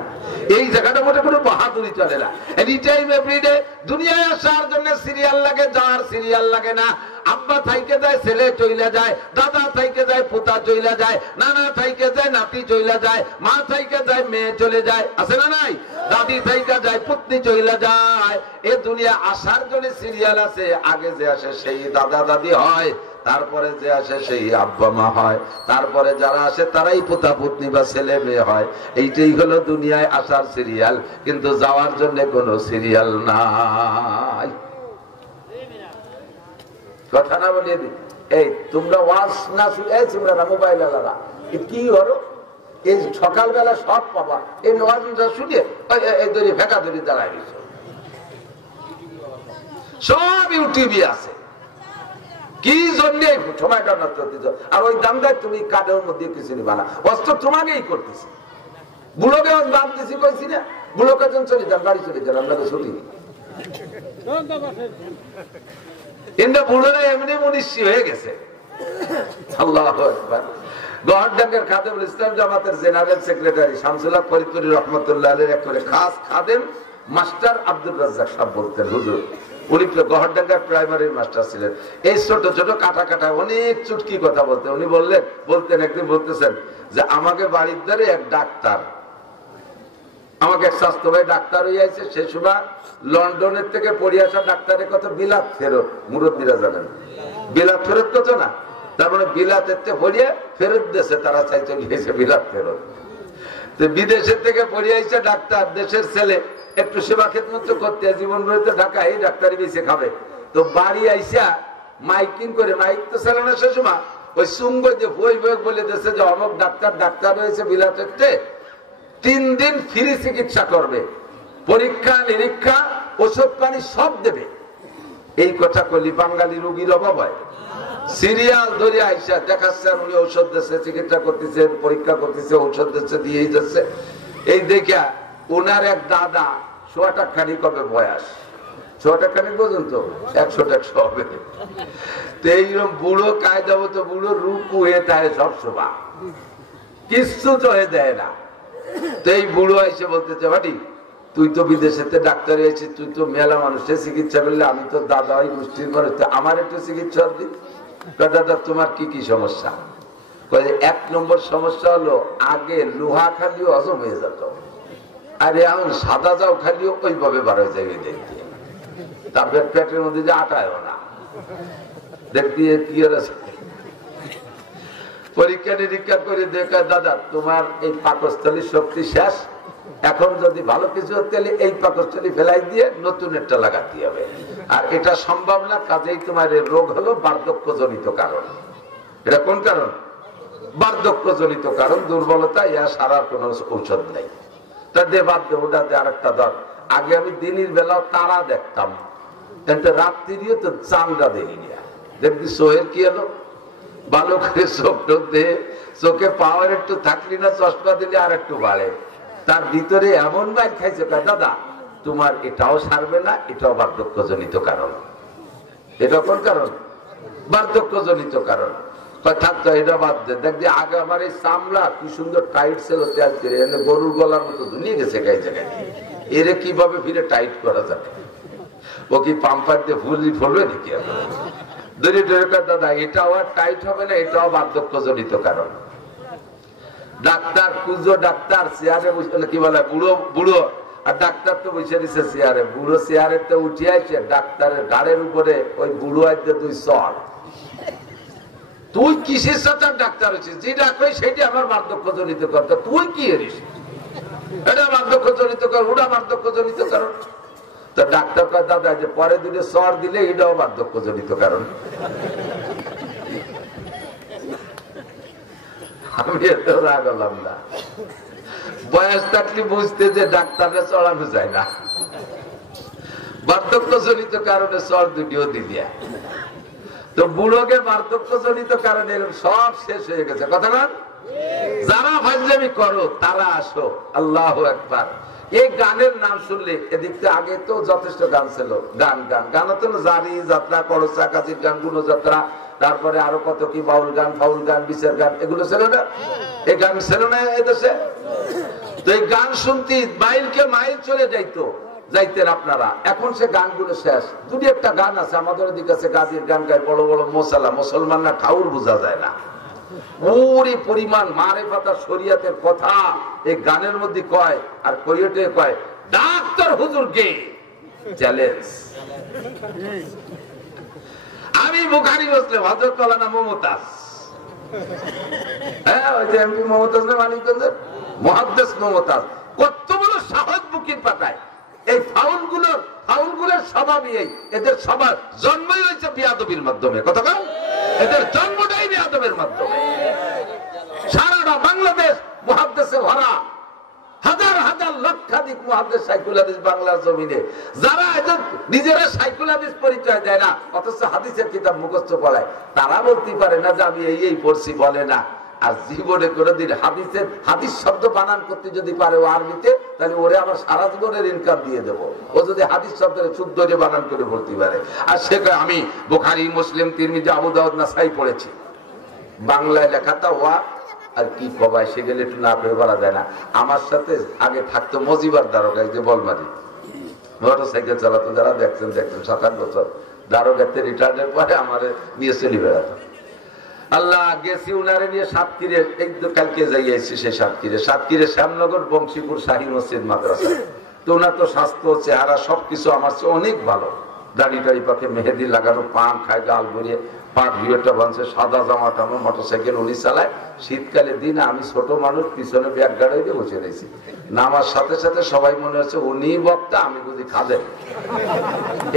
এই জায়গাটা মধ্যে কোনো বাহাদুরি চলে না। এনি টাইম এভরিডে দুনিয়ায় আসার জন্য সিরিয়াল লাগে, যাওয়ার সিরিয়াল লাগে না। আব্বা থাইকে যায়, ছেলে চইলা যায়, দাদা থাইকে যায়, পোতা চইলা যায়, নানা থাইকে যায়, নাতি চইলা যায়, মা থাইকে যায়, মেয়ে চলে যায়, আছে না নাই? দাদি থাইকে যায়, পুত্নী চইলা যায়। এ দুনিয়া আসার জন্য সিরিয়াল আছে। আগে যে আসে সেই দাদা দাদি হয়, তারপরে যে আসে সেই আব্বা মা হয়, তারপরে যারা আসে তারাই পোতা পুতনি বা ছেলে মেয়ে হয়। এইটাই হলো দুনিয়ায় আসার সিরিয়াল, কিন্তু যাওয়ার জন্য কোনো সিরিয়াল নাই। কথা না বলিয়ে দি। এই তোমরা ওয়াজ না শুনে তোমরা না মোবাইল আলাদা কি করো? এই সকালবেলা সব পাবা এই ওয়াজটা শুনে এই দড়ি ফেঁকা দড়ি দাঁড়ায় গেছে, সব ইউটিউবে আছে। কি জন্য সময়টা নষ্ট করতেছ? আর ওই দামদার তুমি কাদের মধ্যে কিছু নিবা না, অস্ত্র তোমাকেই করতেছি। বুড়োকে বাঁধতেছি কইছি না, বুড়োকে যখন চলে যান, বাড়ি চলে যান, আমরা তো ছুটি। কিন্তু বুড়োরা এমনি মনীষী হয়ে গেছে। আল্লাহু আকবার। গহরডাঙ্গার খাদেমুল ইসলাম জামাতের জেনারেল সেক্রেটারি শামসুল হক ফরিদপুরি রহমতুল্লাহ আলাইহির এক করে খাস খাদেম মাস্টার আব্দুর রাজ্জাক সাহেব বলতেন, হুজুর উনি গহরডাঙ্গার প্রাইমারির মাস্টার ছিলেন। এই ছোট ছোট কাটা কাটা অনেক চুটকি কথা বলতেন। উনি বলতেন একদিন বলতেছেন যে আমাকে বাড়ির ধারে এক ডাক্তার, আমাকে এক স্বাস্থ্য ভাই ডাক্তার হয়ে আছে। সে সময় লন্ডনের থেকে পড়ে আসা ডাক্তারের কথা বিলাত ফেরত, মুরব্বীরা জানেন বিলাত ফেরত কত না? তারপরে বিলাতের থেকে পড়িয়ে ফেরত দেশে তারা চাই চলে গেছে বিলাত ফেরত। তো বিদেশের থেকে পড়ে আসছে ডাক্তার, দেশের ছেলে, একটু সেবা খেদমত করতে জীবন ভরে ঢাকা এই ডাক্তারি বেঁচে খাবে। তো বাড়ি আইসা মাইকিং করে, মাইক তো চালানো সে সময় ওই সুঙ্গ যে বই বই বলে দিয়েছে যে অমুক ডাক্তার রয়েছে বিলাতে 3 দিন ফ্রি চিকিৎসা করবে, পরীক্ষা নিরীক্ষা ওষুধ পানি সব দেবে। এই কথা কলি বাঙালি রোগীর অভাব হয়? সিরিয়াল ধরে আইসা দেখাচ্ছেন, উনি ঔষধ দিচ্ছে, চিকিৎসা করতেছেন, পরীক্ষা করতেছে, ঔষধ দিচ্ছে, দিয়েই যাচ্ছে। এই দেখা ওনার এক দাদা 100 টাকা কবে বয়স, 100 টাকা পর্যন্ত 100 টাকা হবে। তো এইরকম বুড়ো কায়দা মতো বুড়ো রূপ হয়ে থাকে সবসময়, কিচ্ছু তো হয়ে দেয় না। তো এই বুড়ো এসে বলতেছে, বাড়ি তুই তো বিদেশেতে ডাক্তার হয়েছিস, তুই তো মেলা মানুষের চিকিৎসা করলে, আমি তো দাদা ওই গোষ্ঠীর মানুষ, আমার একটু চিকিৎসা দি। দাদা তোমার কি কি সমস্যা? 1 নম্বর সমস্যা হলো আগে লোহা খালিও হজম হয়ে যেত, আর এখন সাদা যাও খালিও ওইভাবে বার হয়ে যাবে দেখতে, তারপর পেটের মধ্যে যে আটায়ও না দেখতে কি আছে। পরীক্ষা নিরীক্ষা করে দেখা, দাদা তোমার এই পাকস্থলীর শক্তি শেষ, এখন যদি ভালো কিছু হতে হলে এই পাকস্থলী ফেলাই দিয়ে নতুন একটা লাগাতে হবে, আর এটা সম্ভব না, কাজেই তোমার এই রোগ হলো বার্ধক্যজনিত কারণ। এটা কোন কারণ? বার্ধক্যজনিত কারণ, দুর্বলতা, ইয়া সারার কোন ঔষধ নেই। তা দে বাদ দে, ওটা দে, আরেকটা ধর। আগে আমি দিনের বেলাও তারা দেখতাম, কিন্তু রাত্রিও তো চান্দা দেখি না। দেখবি সোহের কি হলো, ভালো করে চোখ টোক দিয়ে, চোখে পাওয়ার একটু থাকলি না, চশমা দিলে আর একটু বাড়ে। তার ভিতরে এমন বাইর খাইছে, দাদা তোমার এটাও সারবে না, এটাও বার্ধক্যজনিত কারণ। এটা কোন কারণ? বার্ধক্যজনিত কারণ। থাকতো এটা বাদ দে, দেখবি আগে আমার এই চামড়া কি সুন্দর টাইট ছিল, গরুর গলার মতো ঝুলিয়ে গেছে গাই জায়গায়, এরে কিভাবে ফিরে টাইট করা যাবে? ও কি পাম্পার দিয়ে ফুলি ফলবে নাকি? দাদা এটাও আর টাইট হবে না, এটাও বার্ধক্যজনিত কারণ। ডাক্তার কুজো ডাক্তার চেয়ারে বসে, কি বলে বুড়ো বুড়ো, আর ডাক্তার তো বসে দিচ্ছে চেয়ারে, বুড়ো চেয়ারে তো উঠে আসছে, ডাক্তারের গাড়ের উপরে ওই বুড়ো আইতে 2 চর। তুই কিসের সাথে ডাক্তার হচ্ছিস? যেটা কই সেটি আমার বার্ধক্যজনিত কারণ, তুই কি এরিস? এটা বার্ধক্যজনিত কারণ, ওটা বার্ধক্যজনিত কারণ। তো ডাক্তার কয়, দাদা যে পরে 2 চর দিলে এটাও বার্ধক্যজনিত কারণ। আমি এত রাগ হলাম না, বয়স থাকলে বুঝতে যে ডাক্তাররা চড়ানো যায় না, বার্ধক্যজনিত কারণে চর 2টিও দিলিয়া। তো বুড়োকে বার্ধক্যজনিত কারণে সব শেষ হয়ে গেছে, কথা না? যারা ফাজলামি করো তারা আসো, আল্লাহু আকবার। এই গানের নাম শুনলে, এদিকে আগে তো যথেষ্ট গান ছিল, গান গান গান হতো না, জারি যাত্রা, করচা কাজির গান, গুণযাত্রা, তারপরে আরো কত কি বাউল গান, ফাউল গান, বিচার গান, এগুলো ছিল না? এই গান ছিল না এদেশে? তো এই গান শুনতে মাইলকে মাইল চলে যাইতেন আপনারা। এখন সে গানগুলো শেষ। 2-1টা গান আছে আমাদের দিকে আছে, গাজির গান গায় বড় বড় মোসালা, মুসলমান না ঠাউর বোঝা যায় না, ওরই পরিমাণ মারেফাত শরিয়াতের কথা এই গানের মধ্যে কয়, আর কইতে কয় ডাক্তার হুজুরকে চ্যালেঞ্জ। আমি বুখারী মুসলিম, হযরত মাওলানা মুমতাজ, হ্যাঁ ওই যে এমপি মুমতাজ না, মানিকগঞ্জের মুহাদ্দিস মুমতাজ, কত বড় সাহস বুকির পাঠায়। এই ফাউলগুলোর স্বভাবই এই, এদের স্বভাব জন্মই হয়েছে বিয়াদবির মাধ্যমে, কথা বল, এদের জন্মটাই বিয়াদবের মাধ্যমে। সারাটা বাংলাদেশ মুহাদ্দিসে ভরা, হাজার হাজার লক্ষাধিক মুহাদ্দিস শাইখুল হাদিস বাংলার জমিনে, যারা নিজেরা শাইখুল হাদিস পরিচয় দেয় না, অথচ হাদিসের কিতাব মুখস্থ পড়ায়, তারা বলতে পারে না যে আমি এই পড়ছি, বলে না। আর জীবনে কোনোদিন হাদিস শব্দ বানান করতে যদি পারে ও আরবিতে, তাহলে ওরে আবার সারা জীবনের ইনকাম দিয়ে দেবো। ও যদি হাদিস শব্দের শুদ্ধ যে বানান করে বলতে পারে, আর সে আমি বুখারী, মুসলিম, তিরমিজি, আবু দাউদ, নাসাই পড়েছি, বাংলায় লেখাটা ওয়া আর কি কবায়, সে গেলে একটু না করে বলা যায় না। আমার সাথে আগে থাকতো মজিবার দারোগা, যে বলমারি মোটর সাইকেল চালাতো, যারা দেখছেন 7-8 বছর, দারোগাতে রিটায়ার্ডের পরে আমার নিয়ে চলে বেড়াতো। আল্লাহ গেছি উনারে নিয়ে সাতক্ষীরে, কালকে যাইয়াছি সেই সাতক্ষীরে শ্যামনগর বংশীপুর শাহী মসজিদ মাদ্রাসা। তো ওনার তো স্বাস্থ্য, চেহারা সবকিছু আমার চেয়ে অনেক ভালো, দাড়ি টাড়ি পাকে মেহেদি লাগানো, পান খায়, গাল ভরিয়ে পাঁচ ভিউটা বানছে, সাদা জামা টানো, মোটরসাইকেল উনি চালায়। শীতকালে দিন আমি ছোট মানুষ, পিছনে ব্যাগ গাড়াই দিয়ে বসে রয়েছি। নামার সাথে সাথে সবাই মনে হচ্ছে উনি বক্তা, আমি বুঝি খাদেন।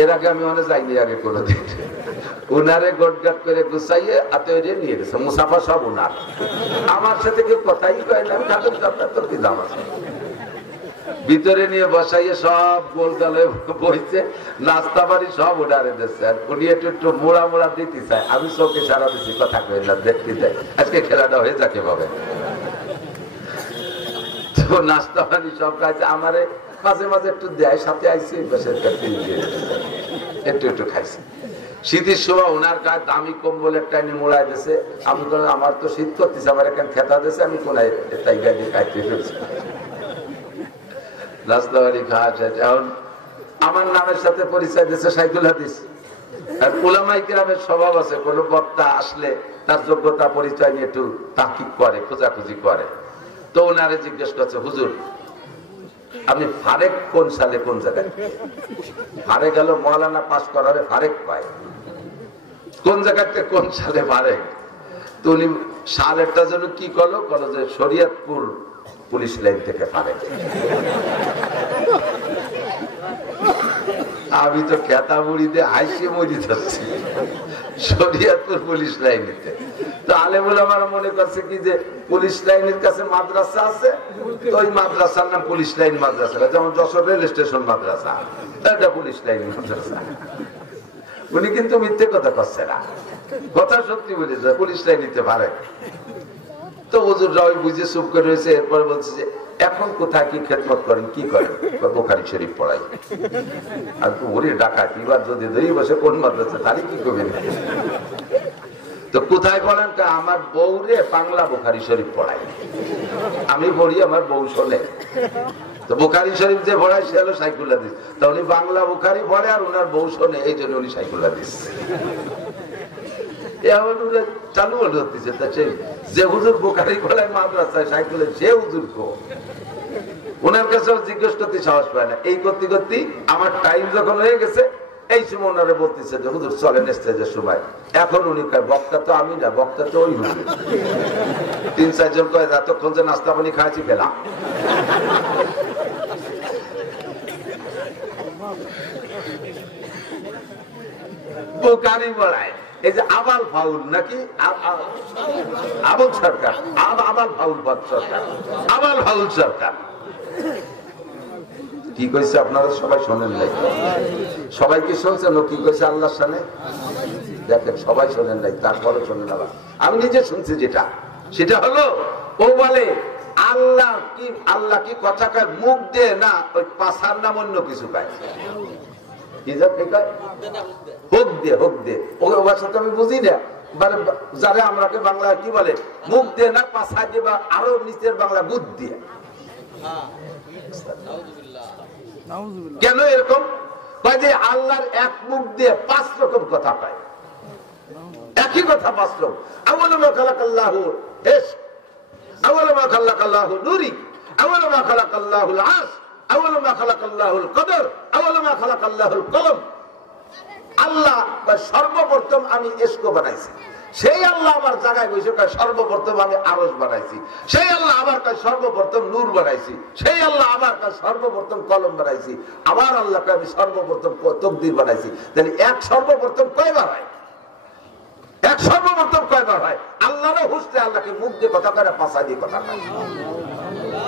এর আগে আমি অনেক যাইনি আগে কোনোদিন। উনারে গোটগাট করে গুছাইয়ে হাতে নিয়ে গেছে, মুসাফা সব উনার। আমার সাথে কেউ কথাই কয় না, আমি খাদেন আপনার তোর কি দাম আছে। ভিতরে নিয়ে বসাইয়ে সব গোল গালে বইছে, নাস্তা বাড়ি সব উনারে দিচ্ছে। আর উনি একটু একটু মোড়া মোড়া দিতে চায়, আমি চোখে সারা দিচ্ছি, কথা কই না, দেখতে যাই আজকে খেলাটা হয়ে যাকে ভাবে। তো নাস্তা বাড়ি সব খাইছে, আমারে মাঝে মাঝে একটু দেয়, সাথে আইসি একটু একটু খাইছে। শীতের সময় ওনার গায়ে দামি কম্বল একটা এনে মোড়াই দিয়েছে। আমি আমার তো শীত করতেছে, আমার এখানে খেতা দিয়েছে, আমি কোনায় তাই গায়ে দিয়ে খাইতে ফেলছি। নাস্তা বাড়ি খাওয়া শেষ। এখন আমার নামের সাথে পরিচয় দিয়েছে সাইদুল হাদিস। আর উলামায়ে কেরামের স্বভাব আছে, কোন বক্তা আসলে তার যোগ্যতা পরিচয় নিয়ে একটু তাকিব করে, খোঁজাখুঁজি করে। তো ওনারে জিজ্ঞেস করছে, হুজুর আপনি ফারেক কোন সালে কোন জায়গায়? ফারেক গেল মৌলানা পাস করারে ফারেক পায়, কোন জায়গাতে কোন সালে ফারেক? তো উনি সালেরটা যেন কি করলো, বলো যে শরীয়তপুর পুলিশ লাইন থেকে ফারেক। আমি তো খেতা মুড়ি দিয়ে হাসি মরি যাচ্ছি, শরীয়তপুর পুলিশ লাইনেতে। তো আলেমুল আমার মনে করছে কি যে পুলিশ লাইনের কাছে মাদ্রাসা আছে, তো ওই মাদ্রাসার নাম পুলিশ লাইন মাদ্রাসা, যেমন যশোর রেল স্টেশন মাদ্রাসা, এটা পুলিশ লাইন মাদ্রাসা। উনি কিন্তু মিথ্যে কথা করছে না, কথা সত্যি বলেছে, পুলিশ লাইন নিতে পারে। তো হুজুররা ওই বুঝে চুপ করে রয়েছে। এরপরে বলছে যে এখন কোথায় কি খেদমত করেন, কি করেন? বুখারী শরীফ পড়াই। আর ওরে ডাকাত এবার যদি ধরি বসে কোন মাদ্রাসা, তারই কি করবেন? তো কোথায় বলেন? আমার বউ রে বাংলা বুখারী শরীফ পড়াই, আমি পড়ি, আমার বউ শোনে। তো বুখারী শরীফ যে পড়ায় সে হলো সাইকুল হাদিস। তা উনি বাংলা বুখারী পড়ে আর ওনার বউ শোনে, এই জন্য উনি সাইকুল হাদিস। চালু হতেছে যে হুজুর বুখারী পড়ায় মাদ্রাসায় সাইকুলে, সে হুজুর কো ওনার কাছে জিজ্ঞেস করতে সাহস পায় না। এই করতে করতে আমার টাইম যখন হয়ে গেছে, এই সময় ওনারা বলতেছে যে হুজুর চলেন স্টেজের সময়। এখন উনি কয় বক্তা তো আমি না, বক্তা তো ওই হুজুর। ৩-৪ জন কয় এতক্ষণ যে নাস্তা পানি খাইছি পেলাম। বুখারী পড়ায় এই যে আবাল ফাউল নাকি আবুল সরকার, আবাল ফাউল সরকার, আবাল ফাউল সরকার কি কইছে আপনারা সবাই শোনেন নাই? সবাই কি শুনছেন ও কি কইছে আল্লাহর সামনে? দেখেন সবাই শোনেন নাই, তারপরে শোনেন। আবার আমি নিজে শুনছি যেটা, সেটা হলো ও বলে আল্লাহ কি কথা কয় মুখ দিয়ে না, ওই পাছার নাম অন্য কিছু পায়। আমি বুঝি না, যারা আমরাকে বাংলা কি বলে মুখ দিয়ে না পাছা দিয়ে, বা আরো নিচের বাংলা বুধ দিয়ে। কেন এরকম? আল্লাহর এক মুখ দিয়ে 5 রকম কথা পায়, একই কথা 5 রকম। আউয়ালু মা খালাকাল্লাহু ইশক, আউয়ালু মা খালাকাল্লাহু নূরি, আউয়ালু মা খালাকাল্লাহুল আরশ, আউয়ালু মা খালাকাল্লাহুল কদর, আউয়ালু মা খালাকাল্লাহুল কলম। আল্লাহ সর্বপ্রথম আমি ইশক বানাইছি, সেই আল্লাহ আমার জায়গায় বসে কয় সর্বপ্রথম আমি আরশ বানাইছি, সেই আল্লাহ আবার কয় সর্বপ্রথম নূর বানাইছি, সেই আল্লাহ আবার কয় সর্বপ্রথম কলম বানাইছি, আবার আল্লাহ কয় আমি সর্বপ্রথম তকদির বানাইছি। তাহলে এক সর্বপ্রথম কয়বার হয়? এক সর্বপ্রথম কয়বার হয়? আল্লাহরও হুসলে আল্লাহকে মুখ দিয়ে কথা করে, পাছা দিয়ে কথা কয়।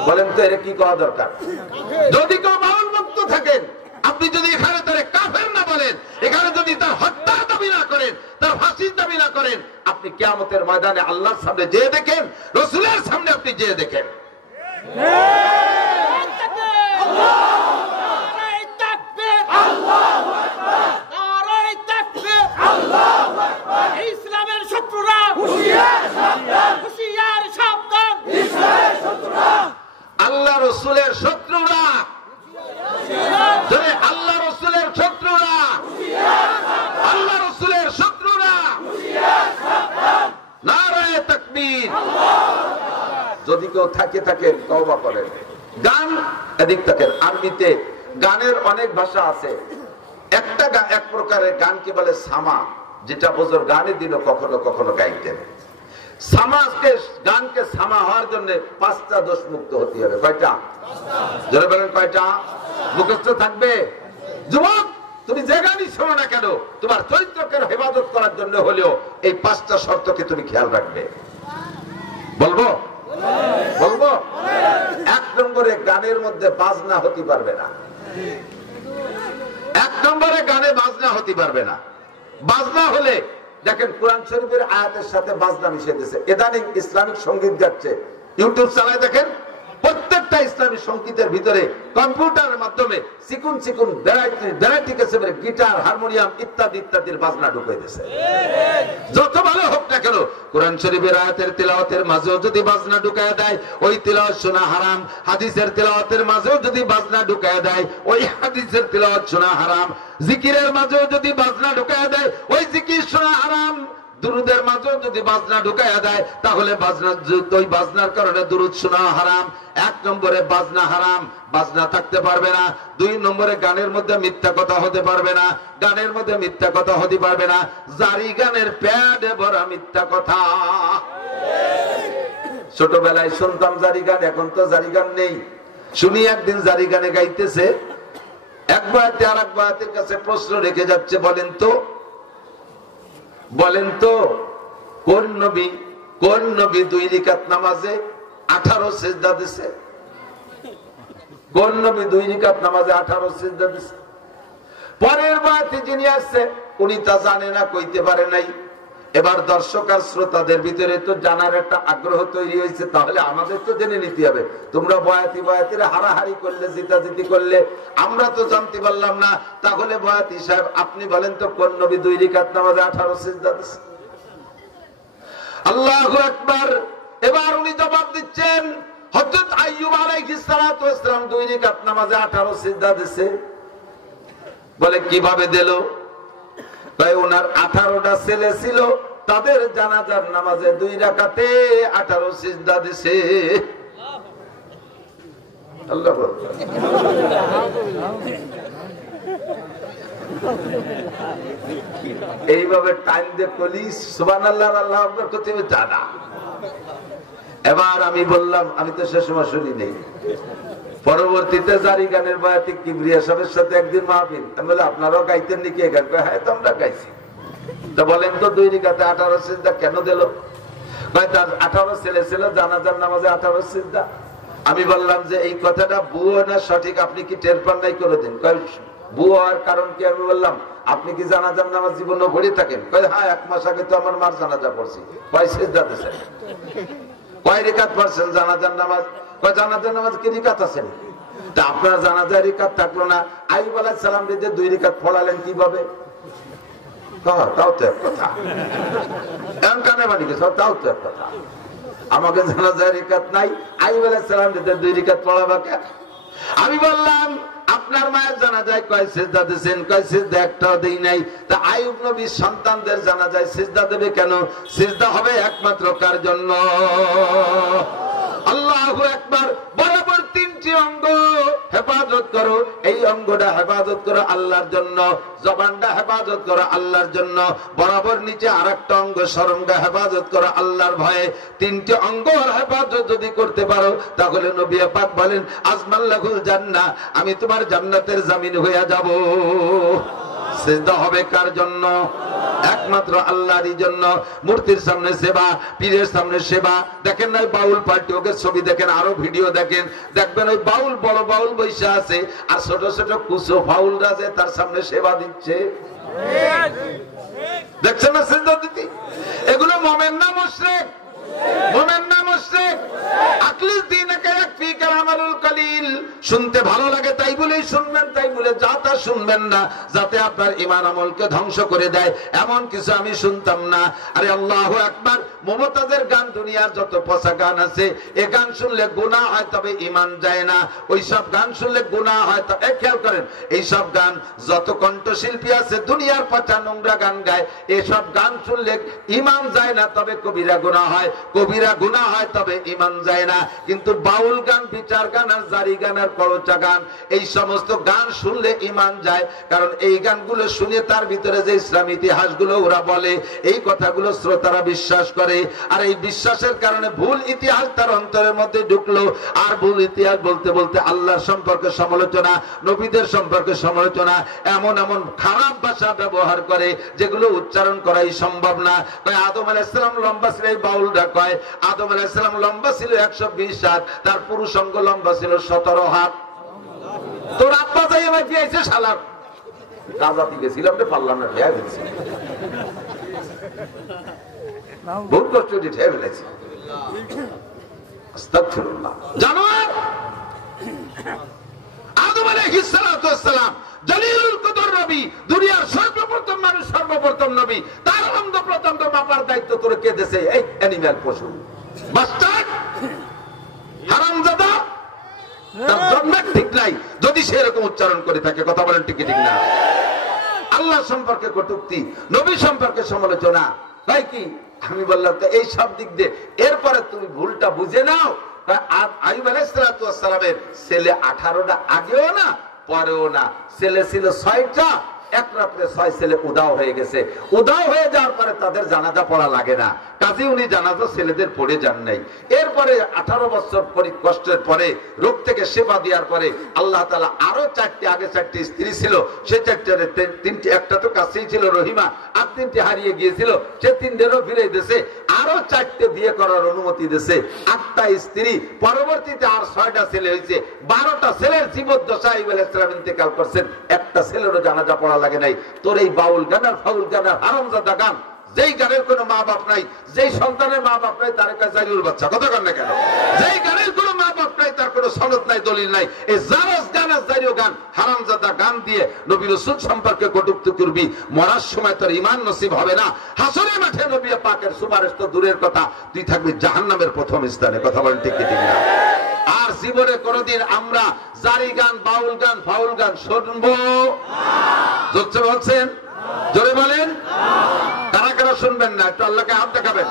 বলেন তো এর কি করা দরকার? যদি কেউ বাউল ভক্ত থাকেন, আপনি যদি এখানে তার কাফের না বলেন, এখানে যদি তার হত্যার দাবি না করেন, তার ফাঁসির দাবি না করেন, আপনি কিয়ামতের ময়দানে আল্লাহর সামনে যেয়ে দেখেন, রাসূলের সামনে আপনি যেয়ে দেখেন। ইসলামের শত্রুরা হুঁশিয়ার সাবধান, হুঁশিয়ার সাবধান, ইসলামের শত্রুরা, আল্লাহ রাসূলের শত্রুরা, আল্লাহ রাসূলের শত্রুরা, আল্লাহ রাসূলের শত্রুরা, নারায়ে তাকবীর। যদি কেউ থাকে তওবা করেন। গান এদিক থাকেন। আরবিতে গানের অনেক ভাষা আছে। এক প্রকারের গানকে বলে সামা, যেটা বোঝর গানের দিনও কখনো কখনো গাইতেন। সমাজকে গানকে সামা হওয়ার জন্য 5টা দোষ মুক্ত হতে হবে। কয়টা? যারা বলেন কয়টা? মুখস্থ থাকবে। যুবক, তুমি যে গানই শোনো না কেন, তোমার চরিত্রকে হেফাজত করার জন্য হলেও এই 5টা শর্তকে তুমি খেয়াল রাখবে। বলবো বলবো 1 নম্বরে গানের মধ্যে বাজনা হতে পারবে না। 1 নম্বরে গানে বাজনা হতে পারবে না। বাজনা হলে দেখেন কোরআন শরীফের আয়াতের সাথে বাজনা মিশিয়ে দিয়েছে। ইদানিং ইসলামিক সঙ্গীত গাচ্ছে, ইউটিউব চালায় দেখেন, প্রত্যেকটা ইসলামিক সঙ্গীতের ভিতরে কম্পিউটারের মাধ্যমে চিকুন চিকুন ভ্যারাইটি কিসিমের গিটার, হারমোনিয়াম ইত্যাদি ইত্যাদির বাজনা ঢুকিয়ে দিয়েছে। যত ভালো হোক না কেন, কোরআন শরীফের আয়াতের তিলাওয়াতের মাঝেও যদি বাজনা ঢুকায় দেয়, ওই তিলাওয়াত শোনা হারাম। হাদিসের তিলাওয়াতের মাঝেও যদি বাজনা ঢুকায় দেয়, ওই হাদিসের তিলাওয়াত শোনা হারাম। জিকিরের মাঝেও যদি বাজনা ঢুকায় দেয়, ওই জিকির শোনা হারাম। দুরুদের মাঝেও যদি বাজনা ঢুকাইয়া দেয়, তাহলে ওই বাজনার কারণে দুরুদ শোনা হারাম। 1 নম্বরে বাজনা হারাম, বাজনা থাকতে পারবে না। 2 নম্বরে গানের মধ্যে মিথ্যা কথা হতে পারবে না, গানের মধ্যে মিথ্যা কথা হতে পারবে না। জারি গানের প্যাডে ভরা মিথ্যা কথা। ছোটবেলায় শুনতাম জারি গান, এখন তো জারি গান নেই। শুনি একদিন জারি গানে গাইতেছে, এক বয়াতে আর এক বয়াতের কাছে প্রশ্ন রেখে যাচ্ছে, বলেন তো কোন নবী 2 রাকাত নামাজে 18 সিজদা দিছে? কোন নবী 2 রাকাত নামাজে 18 সিজদা দিছে? পরের বাতে যিনি আসছে উনি তা জানে না, কইতে পারে নাই। এবার দর্শক আর শ্রোতাদের ভিতরে তো জানার একটা আগ্রহ তৈরি হয়েছে, তাহলে আমাদের তো জেনে নিতে হবে। তোমরা বয়াতিরা হারাহারি করলে, জিতাজিতি করলে, আমরা তো জানতে পারলাম না। তাহলে বয়াতি সাহেব আপনি বলেন তো কোন নবী 2 রাকাত নামাজে 18 সিজদা দিছে? আল্লাহু আকবার। এবার উনি জবাব দিচ্ছেন, হযরত আইয়ুব আলাইহিস সালাতু ওয়াস সালাম 2 রাকাত নামাজে 18 সিজদা দিছে। বলে কিভাবে দিল? তাই ওনার 18টা ছেলে ছিল, তাদের জানাজার নামাজে 2 রাকাতে 18 সিজদা দিছে। আল্লাহু আকবার। এইভাবে টাইম দিয়ে কলি সুবহানাল্লাহ আল্লাহু আকবার করতে হবে জানা। এবার আমি বললাম, আমি তো সে সময় শুনি নেই। পরবর্তীতে জারি গানের বয়াতি কিবরিয়া সাহেবের সাথে একদিন মাহফিল, আমি বলি আপনারাও গাইতেন নাকি এই গান? হ্যাঁ, তো আমরা গাইছি। তো বলেন তো 2 রাকাতে 18 সিজদা কেন দিল? ভাই তার 18 ছেলে ছিল, জানাজার নামাজে 18 সিজদা। আমি বললাম যে এই কথাটা বুয়ো না সঠিক, আপনি কি টের পান নাই কোনোদিন? বুয়ো হওয়ার কারণ কি? আমি বললাম আপনি কি জানাজার নামাজ জীবনে পড়ে থাকেন? হ্যাঁ, 1 মাস আগে তো আমার মার জানাজা পড়ছি। কয় সিজদা দিয়েছেন? কয় রাকাত পড়ছেন জানাজার নামাজ? জানাজার নামাজ কি রাকাত আছে? তা আপনার জানাজার রাকাত থাকলো না, আইয়ুব আলাইহিস সালাম দিতে 2 রাকাত পড়ালেন কিভাবে? তাও তো এক কথা। এমন কানে বানি গেছে, তাও তো এক কথা। আমাকে জানাজার রাকাত নাই, আইয়ুব আলাইহিস সালাম দিতে 2 রাকাত পড়াবা কেন? আমি বললাম আপনার মায়ের জানাজায় কয় সিজদা দিয়েছেন? কয় সিজদা একটাও দেই নাই। তা আইয়ুব নবীর সন্তানদের জানাজায় সিজদা দেবে কেন? সিজদা হবে একমাত্র কার জন্য? আল্লাহু আকবার। বরাবর 3টি অঙ্গ হেফাজত করো। এই অঙ্গটা হেফাজত করো আল্লাহর জন্য, জবানটা হেফাজত করো আল্লাহর জন্য, বরাবর নিচে আরেকটা অঙ্গ শরমটা হেফাজত করো আল্লাহর ভয়ে। 3টি অঙ্গ হেফাজত যদি করতে পারো, তাহলে নবী পাক বলেন আজমাল্লাহুল জান্নাহ, আমি তোমার জান্নাতের জামিন হয়ে যাব। সিজদা হবে কার জন্য? একমাত্র আল্লাহরই জন্য। মূর্তির সামনে সেবা, পীরের সামনে সেবা। দেখেন না বাউল পার্টি, ওকে ছবি দেখেন, আরো ভিডিও দেখেন, দেখবেন ওই বাউল, বড় বাউল বৈশা আছে, আর ছোট ছোট কুচো ফাউলরা যে তার সামনে সেবা দিচ্ছে। দেখছেন না সিজদা দিতে? এগুলো মোমেন না মুশরিক? মোমেন না মুশরিক? আকলিস দীনকে ইয়াকফি কালামুল কলিল। শুনতে ভালো লাগে তাই বলেই শুনবেন, তাই বলে যা তা শুনবেন না, যাতে আপনার ঈমান আমলকে ধ্বংস করে দেয়, এমন কিছু আমি শুনতাম না। আরে আল্লাহু আকবার। মুমতাজের গান, দুনিয়ার যত পচা গান আছে, এ গান শুনলে গুনাহ হয়, তবে ঈমান যায় না। ওই সব গান শুনলে গুনাহ হয়। খেয়াল করেন, এই সব গান, যত কণ্ঠশিল্পী আছে দুনিয়ার পচা নোংরা গান গায়, এসব গান শুনলে ঈমান যায় না, তবে কবিরা গুনাহ হয়। কবিরা গুনাহ হয়, তবে ঈমান যায় না। কিন্তু বাউল গান, বিচার গান আর জারি গান আর করচা গান, এই সমস্ত গান শুনলে ঈমান যায়। কারণ এই গানগুলো শুনে তার ভিতরে যে ইসলাম ইতিহাসগুলো ওরা বলে, এই কথাগুলো শ্রোতারা বিশ্বাস করে। আর এই বিশ্বাসের কারণে ভুল ইতিহাস তার অন্তরের মধ্যে ঢুকলো। আর ভুল ইতিহাস বলতে বলতে আল্লাহর সম্পর্কে সমালোচনা, নবীদের সম্পর্কে সমালোচনা, এমন এমন খারাপ ভাষা ব্যবহার করে যেগুলো উচ্চারণ করাই সম্ভব না। কয় আদম আলাইহিস সালাম লম্বা ছিল, এই বাউলরা কয় আদম আলাইহিস সালাম লম্বা ছিল 120 হাত, তার পুরুষাঙ্গ লম্বা ছিল 17 হাত। তোর আব্বা যাই আমার দিয়েছে শালা কাজাতি গেছিলাম রে, পারলাম না, ঠেয়া গেছি, বহুত কষ্ট দিয়ে ঠেয়া ফেলেছি। আস্তাগফিরুল্লাহ। জানোয়ার আদম আলাইহিস সালাম জলিলুল কদর নবী, দুনিয়ার সর্বপ্রথম মানুষ, সর্বপ্রথম নবী, তার অঙ্গ প্রত্যঙ্গ মাপার দায়িত্ব তোর কে দিয়েছে? এই অ্যানিম্যাল, পশু বাস্টার্ড, হারামজাদা। তার জন্মের ঠিক নাই যদি সে এরকম উচ্চারণ করে থাকে। কথা বলেন ঠিক ঠিক না? আল্লাহ সম্পর্কে কটূক্তি, নবী সম্পর্কে সমালোচনা, ভাই কি আমি বললাম তো এই সব দিক দিয়ে। এরপরে তুমি ভুলটা বুঝে নাও। আইয়ুব আলাইহিস সালামের ছেলে 18টা, আগেও না পরেও না, ছেলে ছিল 6টা। এক রাত্রে 6 ছেলে উদাও হয়ে গেছে। উদাও হয়ে যাওয়ার পরে তাদের জানাজা পড়া লাগে না, কাজে উনি জানাজা ছেলেদের পড়ে যান নাই। এরপরে 18 বছর কষ্টের পরে, রোগ থেকে সেবা দেওয়ার পরে আল্লাহ তাআলা আরো 4টি, আগে 4টি স্ত্রী ছিল, সে 4টি, একটা তো কাছেই ছিল রহিমা, আর 3টি হারিয়ে গিয়েছিল, সে 3টেরও ফিরে দিয়েছে। আরো 4টে বিয়ে করার অনুমতি দিয়েছে, 8টা স্ত্রী। পরবর্তীতে আর 6টা ছেলে হয়েছে, 12টা ছেলের জীবদ্দশায় আইয়ুব আলাইহিস সালাম ইন্তেকাল করছেন, একটা ছেলেরও জানাজা পড়া লাগে নাই। তোর এই বাউল গান আর ফাউল গান আর হারামজাদা গান, যেই গানের কোনো মা বাপ নাই, যেই সন্তানের মা বাপ নাই, তার কাছে জারিউল বাচ্চা। কথা কন না কেন? যেই গানের কোনো মা বাপ নাই, তার কোনো সনদ নাই, দলিল নাই, এই জারজ গান আর জারিও গান, হারামজাদা গান দিয়ে নবী রাসূল সম্পর্কে কটূক্তি করবি, মরার সময় তোর ঈমান নসিব হবে না। হাসরের মাঠে নবী পাকের সুপারিশ তো দূরের কথা, তুই থাকবি জাহান্নামের প্রথম স্থানে। কথা বলেন ঠিক ঠিক না? আর জীবনে কোনদিন আমরা জারি গান, বাউল গান, ফাউল গান শুনবো? জোরে বলছেন, জোরে বলেন। কারা কারা শুনবেন না একটু আল্লাহকে হাত দেখাবেন।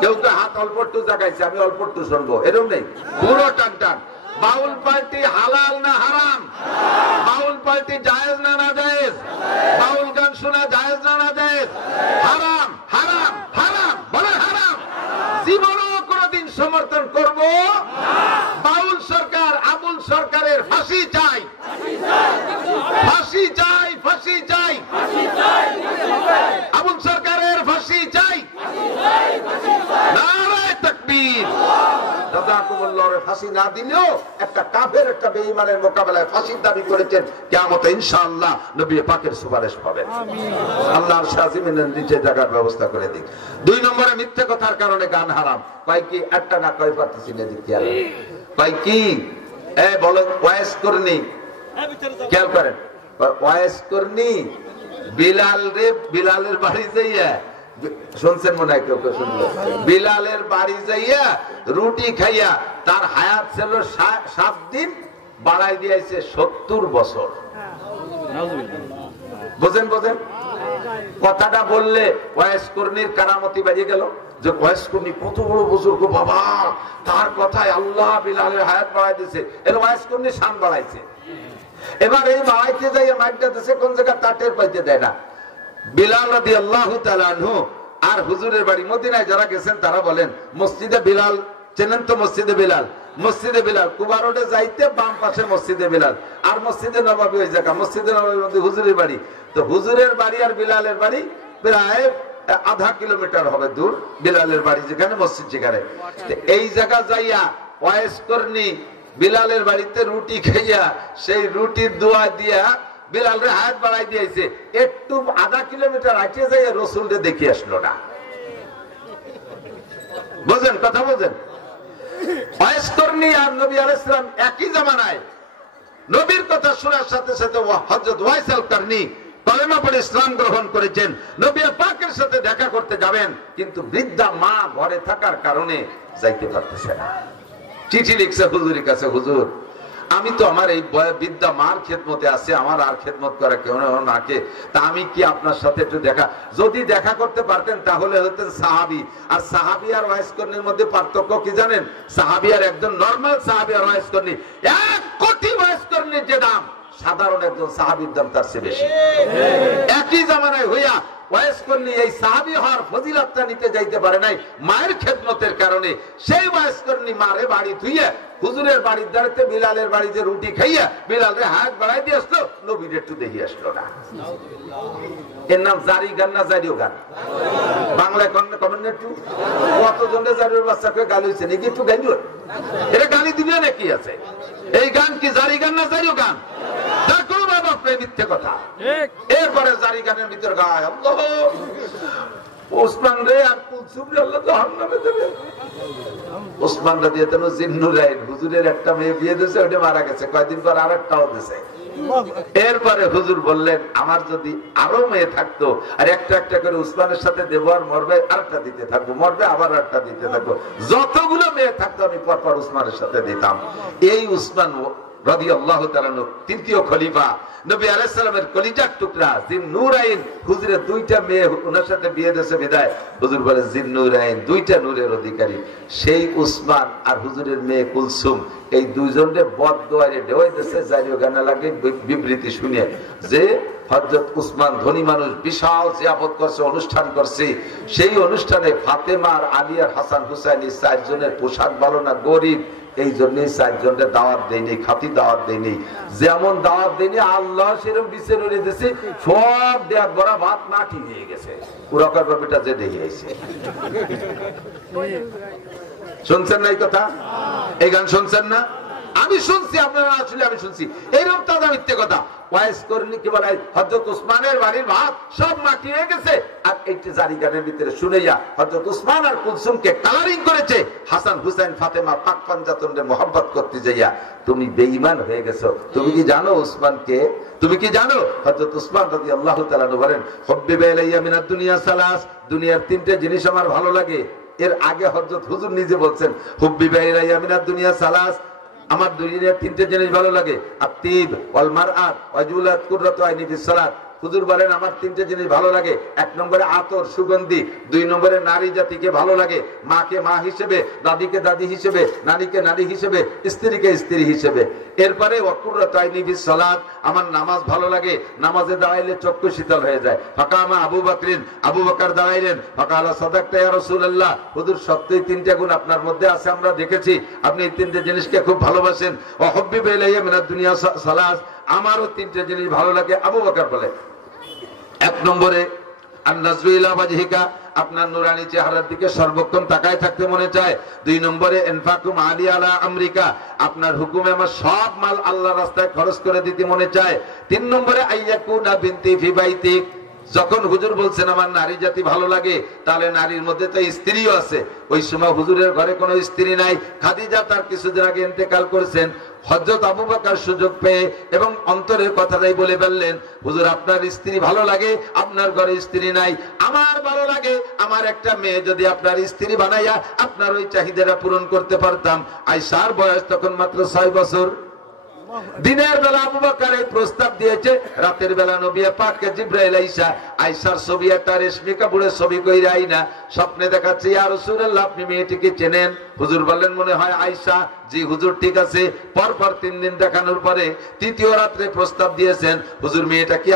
কেউ তো হাত অল্প একটু দেখাইছে, আমি অল্প একটু শুনবো, এরকম নেই, পুরো টান টান। বাউল পার্টি হালাল না হারাম? বাউল পার্টি জায়েজ না না জায়েজ? বাউল গান শোনা জায়েজ না না জায়েজ? হারাম, হারাম, হারাম, বলে হারাম। জীবনও কোনদিন সমর্থন করব? বাউল সরকার, আবুল সরকারের ফাঁসি চাই, ফাঁসি চাই, ফাঁসি চাই, আবুল সরকারের ফাঁসি চাই। নারায়ে তাকবীর। জাযাকুমুল্লাহর ফাঁসি না দিলেও একটা কাফের, একটা বেঈমানের মোকাবেলায় ফাঁসির দাবি করেছেন, কিয়ামতে ইনশাআল্লাহ নবী পাকের সুপারিশ পাবেন। আল্লাহর শাজিমের নিচে জায়গার ব্যবস্থা করে দিক। 2 নম্বরে মিথ্যে কথার কারণে গান হারাম। কয় কি? একটা না কয় পারতেছি না, দিক খেয়াল কয় কি? বলো ওয়াইস করনি, খেয়াল করেন, ওয়াইস করনি বিলাল রে, বিলালের বাড়ি যাইয়া, শুনছেন মনে হয় কেউ কেউ শুনলো, বিলালের বাড়ি যাইয়া রুটি খাইয়া তার হায়াত ছিল 7 দিন, বাড়াই দিয়েছে 70 বছর। বোঝেন বোঝেন কথাটা বললে ওয়াইস করনির কারামতি বাজে গেল। যে ওয়াইস করনি কত বড় বুজুর্গ বাবা, তার কথায় আল্লাহ বিলালের হায়াত বাড়াই দিয়েছে, এর ওয়াইস করনি শান বাড়াইছে। এবার এই বাড়াইতে যাই মাইকটা দিছে কোন জায়গা তাটের পাইতে দেয় না। বিলাল রাদিয়াল্লাহু তাআলা আনহু আর হুজুরের বাড়ি মদিনায় যারা গেছেন তারা বলেন, মসজিদে বিলাল চেনেন তো? মসজিদে বিলাল, মসজিদে বিলাল কুবা রোডে যাইতে বাম পাশে মসজিদে বিলাল, আর মসজিদে নববী ওই জায়গা, মসজিদে নববীর মধ্যে হুজুরের বাড়ি। তো হুজুরের বাড়ি আর বিলালের বাড়ি প্রায় আধা কিলোমিটার হবে দূর, বিলালের বাড়ি যেখানে, মসজিদ যেখানে। এই জায়গা যাইয়া ওয়াইস করনি বিলালের বাড়িতে রুটি খাইয়া সেই রুটির দোয়া দিয়া বিলালের হায়াত বাড়াই দিয়েছে। একটু আধা কিলোমিটার হাঁটিয়ে যাইয়া রসুলকে দেখে আসলো না। বুঝেন কথা? বোঝেন? ওয়াইস করনি আর নবী আলাইহিস সালাম একই জামানায়। নবীর কথা শোনার সাথে সাথে হযরত ওয়াইস আল করনি কলেমা পড়ে ইসলাম গ্রহণ করেছেন। নবী পাকের সাথে দেখা করতে যাবেন, কিন্তু বৃদ্ধা মা ঘরে থাকার কারণে যাইতে পারতেছে না। চিঠি লিখছে হুজুরের কাছে, হুজুর আমি তো আমার এই বিদ্যা মার খেদমতে আছে, আমার আর খেদমত করে কেউ নাকে, তা আমি কি আপনার সাথে একটু যদি দেখা করতে পারতেন তাহলে হতেন সাহাবি। আর সাহাবি আর ওয়াইসকর্ণীর মধ্যে পার্থক্য কি জানেন? সাহাবি আর একজন নর্মাল সাহাবি আর ওয়াইসকর্ণী 1 কোটি ওয়াইসকর্ণীর যে দাম, সাধারণ একজন সাহাবির দাম তার চেয়ে বেশি। একই জামানায় হইয়া ওয়াইসকর্ণী এই সাহাবী হওয়ার ফজিলতটা নিতে যাইতে পারে নাই মায়ের খেদমতের কারণে। সেই ওয়াইসকর্ণী মারে বাড়ি ধুইয়া হুজুরের বাড়ির দাঁড়াতে বিলালের বাড়িতে রুটি খাইয়া বিলালের হাত বাড়াই দিয়ে আসলো, নবীর একটু দেখি আসলো না। এর নাম জারি গান না জারিও গান? বাংলায় কমেন্ট একটু কতজনের জারির বাচ্চাকে গালি হয়েছে নাকি? একটু গাইল, এটা গালি দিবে নাকি আছে? এই গান কি জারি গান না জারিও গান? তার কোনো বাবা মিথ্যে কথা। এরপরে জারি গানের ভিতর গায় আল্লাহ ওসমান রে আর কুলসুম রে আল্লাহ জাহান্নামে দেবে। ওসমান রাদিয়াল্লাহু আনহু জিন্নুরাইন হুজুরের একটা মেয়ে বিয়ে দিয়েছে, ওটা মারা গেছে, কয়েকদিন পর আরেকটাও দিয়েছে। এরপরে হুজুর বললেন আমার যদি আরো মেয়ে থাকতো আর একটা একটা করে উসমানের সাথে দেবো, আর মরবে আরেকটা দিতে থাকবো, মরবে আবার আরেকটা দিতে থাকবো, যতগুলো মেয়ে থাকতো আমি পরপর উসমানের সাথে দিতাম। এই উসমান রাদিয়াল্লাহু তাআলা তৃতীয় খলিফা, নবী আলাইহিস সালামের কলিজার টুকরা জিন্নুরাইন, হুজুরের 2টা মেয়ে ওনার সাথে বিয়ে দিয়েছে বিদায় হুজুর বলে জিন্নুরাইন 2টা নূরের অধিকারী। সেই উসমান আর হুজুরের মেয়ে কুলসুম এই দুইজনরে বদদোয়ারে দেওয়াই দিয়েছে জারিও গানা লাগে বিবৃতি শুনে যে হযরত উসমান ধনী মানুষ, বিশাল জিয়াফত করছে, অনুষ্ঠান করছে। সেই অনুষ্ঠানে ফাতেমা আর আলী আর হাসান হুসাইন 4 জনের পোশাক ভালো না, গরিব, এই জন্য 4 জনের দাওয়াত দেয়নি, খাতি দাওয়াত দেয়নি। যেমন দাওয়াত দেয়নি আল্লাহ সেরকম বিচার করে দিয়েছে, সব দেয়া গড়া ভাত মাটি হয়ে গেছে। পুরকার বাবিটা যে দেখে আইছে, শুনছেন না এই কথা? এই গান শুনছেন না? আমি শুনছি, আপনারা আসলে আমি শুনছি। এইরকম তাজা মিথ্যে কথা। ওয়াইসকর্ণী কি বলে হযরত উসমানের বাড়ির ভাত সব মাটি হয়ে গেছে। আর এইটা জারি গানের ভিতরে শুনেইয়া হযরত উসমান আর কুলসুমকে কালারিং করেছে। হাসান হুসাইন ফাতেমা পাক পাঞ্জাতনরে মোহাব্বত করতে যাইয়া তুমি বেঈমান হয়ে গেছো। তুমি কি জানো উসমানকে? তুমি কি জানো? হযরত উসমান রাদিয়াল্লাহু তাআলা বলেন হুব্বিবা ইলাইয়া মিনাদ দুনিয়া সালাস, দুনিয়ার 3টে জিনিস আমার ভালো লাগে। এর আগে হযরত হুজুর নিজে বলছেন হুব্বিবা ইলাইয়া মিনাদ দুনিয়া সালাস, আমার দুনিয়ার 3টে জিনিস ভালো লাগে, আতিব ওয়াল মারআত ওয়াজুলাত কুররাতু আইনি ফিস সালাত। হুজুর বলেন আমার 3টে জিনিস ভালো লাগে। 1 নম্বরে আতর সুগন্ধি, 2 নম্বরে নারী জাতিকে ভালো লাগে, মাকে মা হিসেবে, দাদিকে দাদি হিসেবে, নারীকে নারী হিসেবে, স্ত্রীকে স্ত্রী হিসেবে। এরপরে ওয়াকুররাতু আইনি ফিস সালাত, আমার নামাজ ভালো লাগে, নামাজে দাঁড়াইলে চক্ষু শীতল হয়ে যায়। ফাকামা আবু বকরিন, আবু বকর দাঁড়াইলেন, ফাকালা সাদাকতা ইয়া রাসূলুল্লাহ, হুজুর সত্যই 3টে গুণ আপনার মধ্যে আছে, আমরা দেখেছি আপনি এই 3টে জিনিসকে খুব ভালোবাসেন। ওয়া হুব্বিবা ইলাইয়া মিনাদ দুনিয়া সালাস, আমারও 3টে জিনিস ভালো লাগে। আবু বকর বলে 1 নম্বরে আন-নাজরু ইলা ওয়াজহিকা, আপনার নুরানি চেহারার দিকে সর্বক্ষণ তাকায় থাকতে মনে চায়। 2 নম্বরে ইনফাকু মালি আলা আমরিকা, আপনার হুকুমে আমার সব মাল আল্লাহর রাস্তায় খরচ করে দিতে মনে চায়। 3 নম্বরে আইয়াকুনা বিনতি ফি বাইতিক, যখন হুজুর বলছেন আমার নারী জাতি ভালো লাগে, তাহলে নারীর মধ্যে তো স্ত্রীও আছে। ওই সময় হুজুরের ঘরে কোনো স্ত্রী নাই, খাদিজা তার কিছুদিন আগে ইন্তেকাল করেছেন। হযরত আবু বকর সুযোগ পেয়ে এবং অন্তরের কথাটাই বলে ফেললেন, হুজুর আপনার স্ত্রী ভালো লাগে, আপনার ঘরে স্ত্রী নাই, আমার ভালো লাগে আমার একটা মেয়ে যদি আপনার স্ত্রী বানাইয়া আপনার ওই চাহিদাটা পূরণ করতে পারতাম। আয়েশার বয়স তখন মাত্র 6 বছর। দিনের বেলা আবু বকর এই প্রস্তাব দিয়েছে, রাতের বেলা নবী পাককে জিবরাইল আইসা আয়েশার ছবি একটা রেশমি কাপড়ের ছবি কইরা আইনা স্বপ্নে দেখাচ্ছে, ইয়া রাসূলুল্লাহ আপনি মেয়েটিকে চেনেন? হুজুর বললেন মনে হয় আয়েশা। জি হুজুর ঠিক আছে। পরপর 3 দিন দেখানোর পরে তৃতীয় রাত্রে প্রস্তাব দিয়েছেন, হুজুর মেয়েটা কি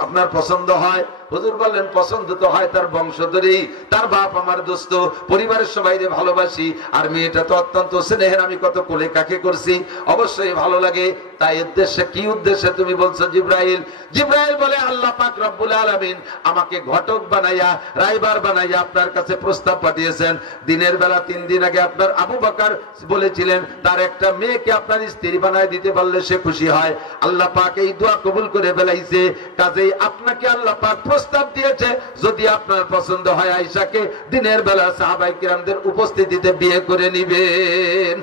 আপনার পছন্দ হয়? হুজুর বললেন পছন্দ তো হয় তার বংশধরেই, তার বাপ আমার দোস্ত, পরিবারের সবাইরে ভালোবাসি, আর মেয়েটা তো অত্যন্ত স্নেহের, আমি কত কোলে কাকে করছি, অবশ্যই ভালো লাগে। তাই উদ্দেশ্যে কি উদ্দেশ্যে তুমি বলছো জিবরাইল? জিবরাইল বলে আল্লাহ পাক রব্বুল আলামিন আমাকে ঘটক বানাইয়া, রাইবার বানাইয়া আপনার কাছে প্রস্তাব পাঠিয়েছেন। দিনের বেলা 3 দিন আগে আপনার আবু বকর বলেছিলেন তার একটা মেয়েকে আপনার স্ত্রী বানায় দিতে পারলে সে খুশি হয়। আল্লাহ পাক এই দোয়া কবুল করে ফেলাইছে। কাজেই আপনাকে আল্লাহ পাক প্রস্তাব দিয়েছে, যদি আপনার পছন্দ হয় আয়েশাকে দিনের বেলা সাহাবায়ে কিরামদের উপস্থিতিতে বিয়ে করে নিবেন।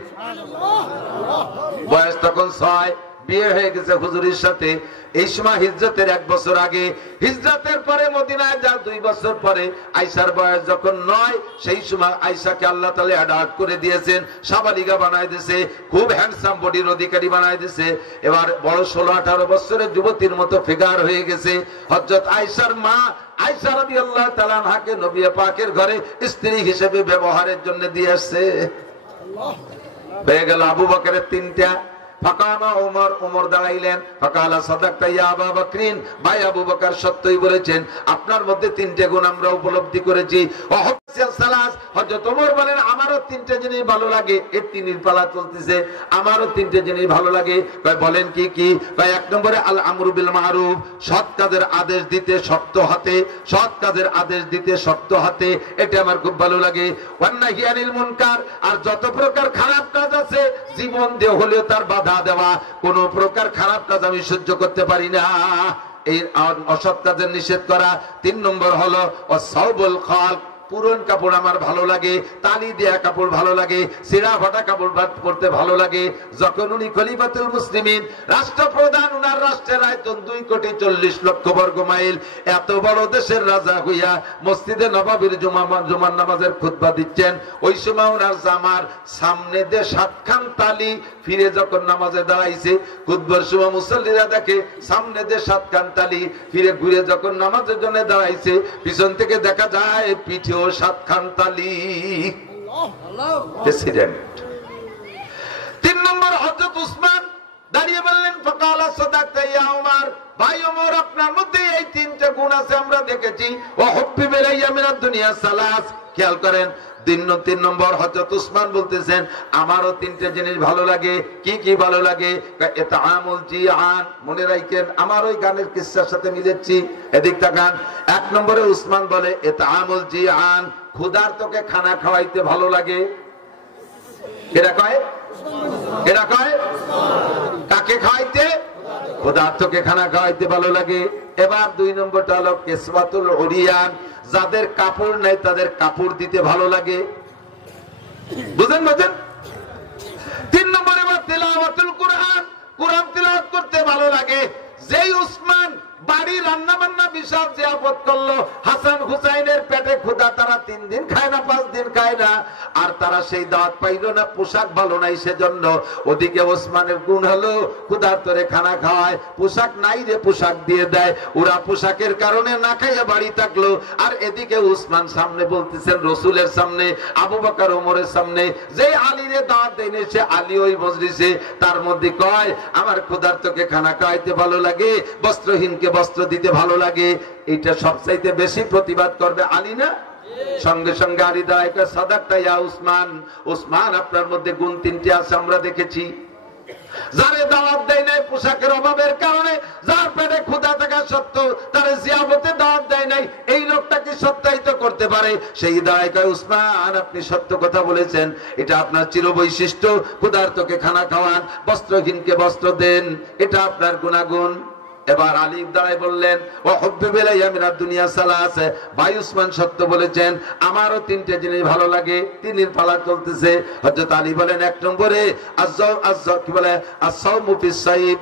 বয়স তখন 6, বিয়ে হয়ে গেছে হুজুরের সাথে। এই সময় হিজরতের 1 বছর আগে, হিজরতের পরে মদিনায় যা 2 বছর পরে আয়েশার বয়স যখন 9, সেই সময় আয়েশাকে আল্লাহ তাআলা অ্যাডাপ্ট করে দিয়েছেন, সাবালিগা বানায় দিয়েছে, খুব হ্যান্ডসাম বডির অধিকারী বানায় দিয়েছে। এবার বড় 16-18 বছরের যুবতীর মতো ফিগার হয়ে গেছে। হযরত আয়েশার মা আয়েশা রাদিয়াল্লাহু তাআলা আনহাকে নবী পাকের ঘরে স্ত্রী হিসেবে ব্যবহারের জন্য দিয়ে আসছে। হয়ে গেল আবু বকরের 3টা। ফাকামা ওমর, ওমর দাঁড়াইলেন। ফাকালা সাদাকতা ইয়া আবু বকরিন, ভাই আবু বকর সত্যই বলেছেন, আপনার মধ্যে 3টে গুণ আমরা উপলব্ধি করেছি। সালাস, হযরত ওমর বলেন আমারও 3টে জিনিস ভালো লাগে। এই 3 পালা চলতেছে, আমারও 3টে জিনিস ভালো লাগে। কয় বলেন কি কি? কয় 1 নম্বরে আল আমরু বিল মারুফ, সৎ কাজের আদেশ দিতে শক্ত হাতে, সৎ কাজের আদেশ দিতে শক্ত হাতে, এটা আমার খুব ভালো লাগে। ওয়ান নাহি আনিল মুনকার, আর যত প্রকার খারাপ কাজ আছে জীবন দিয়ে হলেও তার বাধা দেওয়া, কোন প্রকার খারাপ কাজ আমি সহ্য করতে পারি না, এই অসৎ কাজের নিষেধ করা। 3 নম্বর হলো ওয়াসাউবুল খালক, পুরন কাপড় আমার ভালো লাগে, তালি দেয়া কাপড় ভালো লাগে, ছিঁড়া ফাটা কাপড় পরতে ভালো লাগে। যখন উনি খলিফাতুল মুসলিমিন, রাষ্ট্রপ্রধান, উনার রাষ্ট্রের আয়তন 2,40,00,000 বর্গ মাইল, এত বড় দেশের রাজা হইয়া মসজিদে নববীর জুমার নামাজের খুতবা দিচ্ছেন, ওই সময় উনার জামার সামনে দিয়ে 7 খান তালি, ফিরে যখন নামাজে দাঁড়াইছে, খুতবার সময় মুসল্লিরা দেখে সামনে দিয়ে 7 খান তালি, ফিরে ঘুরে যখন নামাজের জন্য দাঁড়াইছে, পিছন থেকে দেখা যায় পিঠে 7 খান তালি। প্রেসিডেন্ট। 3 নম্বর হযরত উসমান দাঁড়িয়ে বললেন, ফাকালা সাদাকতা ইয়া উমর, ভাই ওমর আপনার মধ্যে এই 3টে গুণ আছে আমরা দেখেছি। ওয়া হুব্বিবা ইলাইয়া মিনাদ দুনিয়া সালাস, খেয়াল করেন 3 নম্বর হযরত উসমান বলতেছেন আমারও 3টে জিনিস ভালো লাগে। কি কি ভালো লাগে? ইতআমুল জিআন, মনে রাখেন আমার ওই গানের কিসসার সাথে মিলেছি, এদিক তাকান। 1 নম্বরে উসমান বলে ইতআমুল জিআন, ক্ষুধার্তকে খানা খাওয়াইতে ভালো লাগে। এরা কয়, এরা কয় কাকে খাওয়াইতে? ক্ষুধার্তকে খানা খাওয়াইতে ভালো লাগে। এবার 2 নম্বরটা হলো কিসওয়াতুল উরিয়ান, যাদের কাপড় নাই তাদের কাপড় দিতে ভালো লাগে। বুঝেন বুঝেন। 3 নম্বরে তিলাওয়াতুল কুরআন, কোরআন তিলাওয়াত করতে ভালো লাগে। যেই উসমান বাড়ি রান্না বান্না বিশাল জিয়াফত করলো, হাসান হুসাইনের পেটে ক্ষুধা, তারা 3 দিন খায় না, 5 দিন খায় না, আর তারা সেই দাওয়াত পাইল না, পোশাক ভালো নাই সেজন্য। ওদিকে ওসমানের গুণ হলো ক্ষুধার্তরে খানা খাওয়ায়, পোশাক নাই রে পোশাক দিয়ে দেয়, ওরা পোশাকের কারণে না খাইয়ে বাড়ি থাকলো। আর এদিকে উসমান সামনে বলতেছেন রসুলের সামনে, আবু বকর ওমরের সামনে, যে আলীরে দাওয়াত দেয়নি সে আলী ওই মজলিসে, তার মধ্যে কয় আমার ক্ষুধার্তকে খানা খাওয়াইতে ভালো লাগে, বস্ত্রহীনকে বস্ত্র দিতে ভালো লাগে। এটা সবচাইতে বেশি প্রতিবাদ করবে আলী না? সঙ্গে সঙ্গে আলী দাঁড়ায় কয় সাদাকতা ইয়া উসমান, উসমান আপনার মধ্যে গুণ 3টে আছে আমরা দেখেছি। যারে দাওয়াত দেয় নাই পোশাকের অভাবের কারণে, যার পেটে ক্ষুধা থাকা সত্ত্বেও তারে জিয়াফতে দাওয়াত দেয় নাই, এই লোকটা কি সত্যায়িত করতে পারে? সেই দাঁড়ায় কয় উসমান আপনি সত্য কথা বলেছেন, এটা আপনার চির বৈশিষ্ট্য, ক্ষুধার্তকে খানা খাওয়ান, বস্ত্রহীনকে বস্ত্র দেন, এটা আপনার গুণাগুণ। এবার আলী দাঁড়ায় বললেন ওয়া হুব্বিবা ইলাইয়া মিনাদ দুনিয়া সালাস, ভাই উসমান সত্য বলেছেন, আমারও 3টে জিনিস ভালো লাগে। 3 পালা চলতেছে। হযরত আলী বলেন 1 নম্বরে কি বলে আস-সাওমু ফিস সাইব,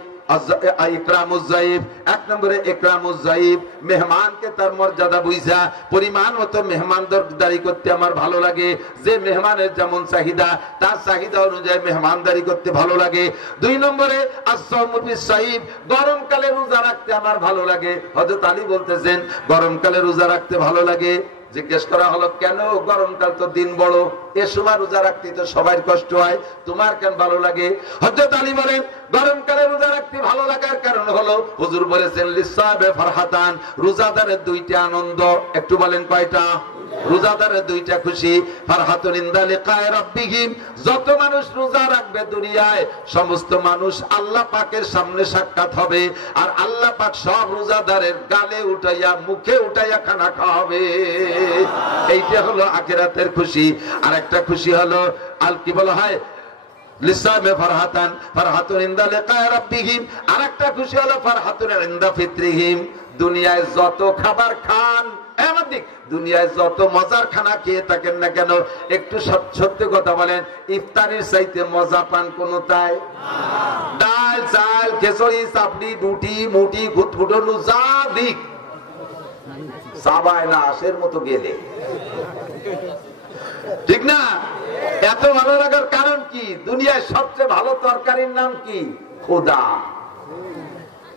ইকরামুজ যায়েব। 1 নম্বরে ইকরামুজ যায়েব, মেহমানকে তার মর্যাদা বুঝা পরিমাণ মতো মেহমানদারি করতে আমার ভালো লাগে। যে মেহমানের যেমন চাহিদা তার চাহিদা অনুযায়ী মেহমানদারি করতে ভালো লাগে। 2 নম্বরে আস-সাওমু ফিস সাইব, গরমকালে রোজা রাখতে আমার ভালো লাগে। হযরত আলী বলতেছেন গরমকালে রোজা রাখতে ভালো লাগে। জিজ্ঞেস করা হলো কেন? গরমকাল তো দিন বড়, এ সময় রোজা রাখতে তো সবাই কষ্ট হয়, তোমার কেন ভালো লাগে? হযরত আলী বলেন গরমকালে রোজা রাখতে ভালো লাগার কারণ হলো হুজুর বলেছেন লিসাবে ফারহাতান, রোজাদারের 2টা আনন্দ। একটু বলেন কয়টা? রোজাদারের 2টা খুশি। ফারহাতুন ইনদা লিকায়ে রাব্বিহিম, যত মানুষ রোজা রাখবে দুনিয়ায় সমস্ত মানুষ আল্লাহ পাকের সামনে সাক্ষাৎ হবে, আর আল্লাহ পাক সব রোজাদারের গালে উঠাইয়া মুখে উঠাইয়া খানা খাওয়াবে। এইটা হলো আখিরাতের খুশি। আর একটা খুশি হলো আল কি বলা হয় লিসামে ফারহাতান, ফারহাতুন ইনদা লিকায়ে রাব্বিহিম। আরেকটা খুশি হলো ফারহাতুন ইনদা ফিতরিহিম, দুনিয়ায় যত খাবার খান, দুনিয়ায় যত মজার খানা খেয়ে থাকেন না কেন, একটু সত্যি কথা বলেন, ইফতারির চাইতে মজা পান কোন তাই? ডাল চাল খেসড়ি চাপড়ি রুটি মুটি ঘুটঘুটনু যা দিক চাবায় না আসের মতো গেলে, ঠিক না? এত ভালো লাগার কারণ কি? দুনিয়ায় সবচেয়ে ভালো তরকারির নাম কি? খোদা।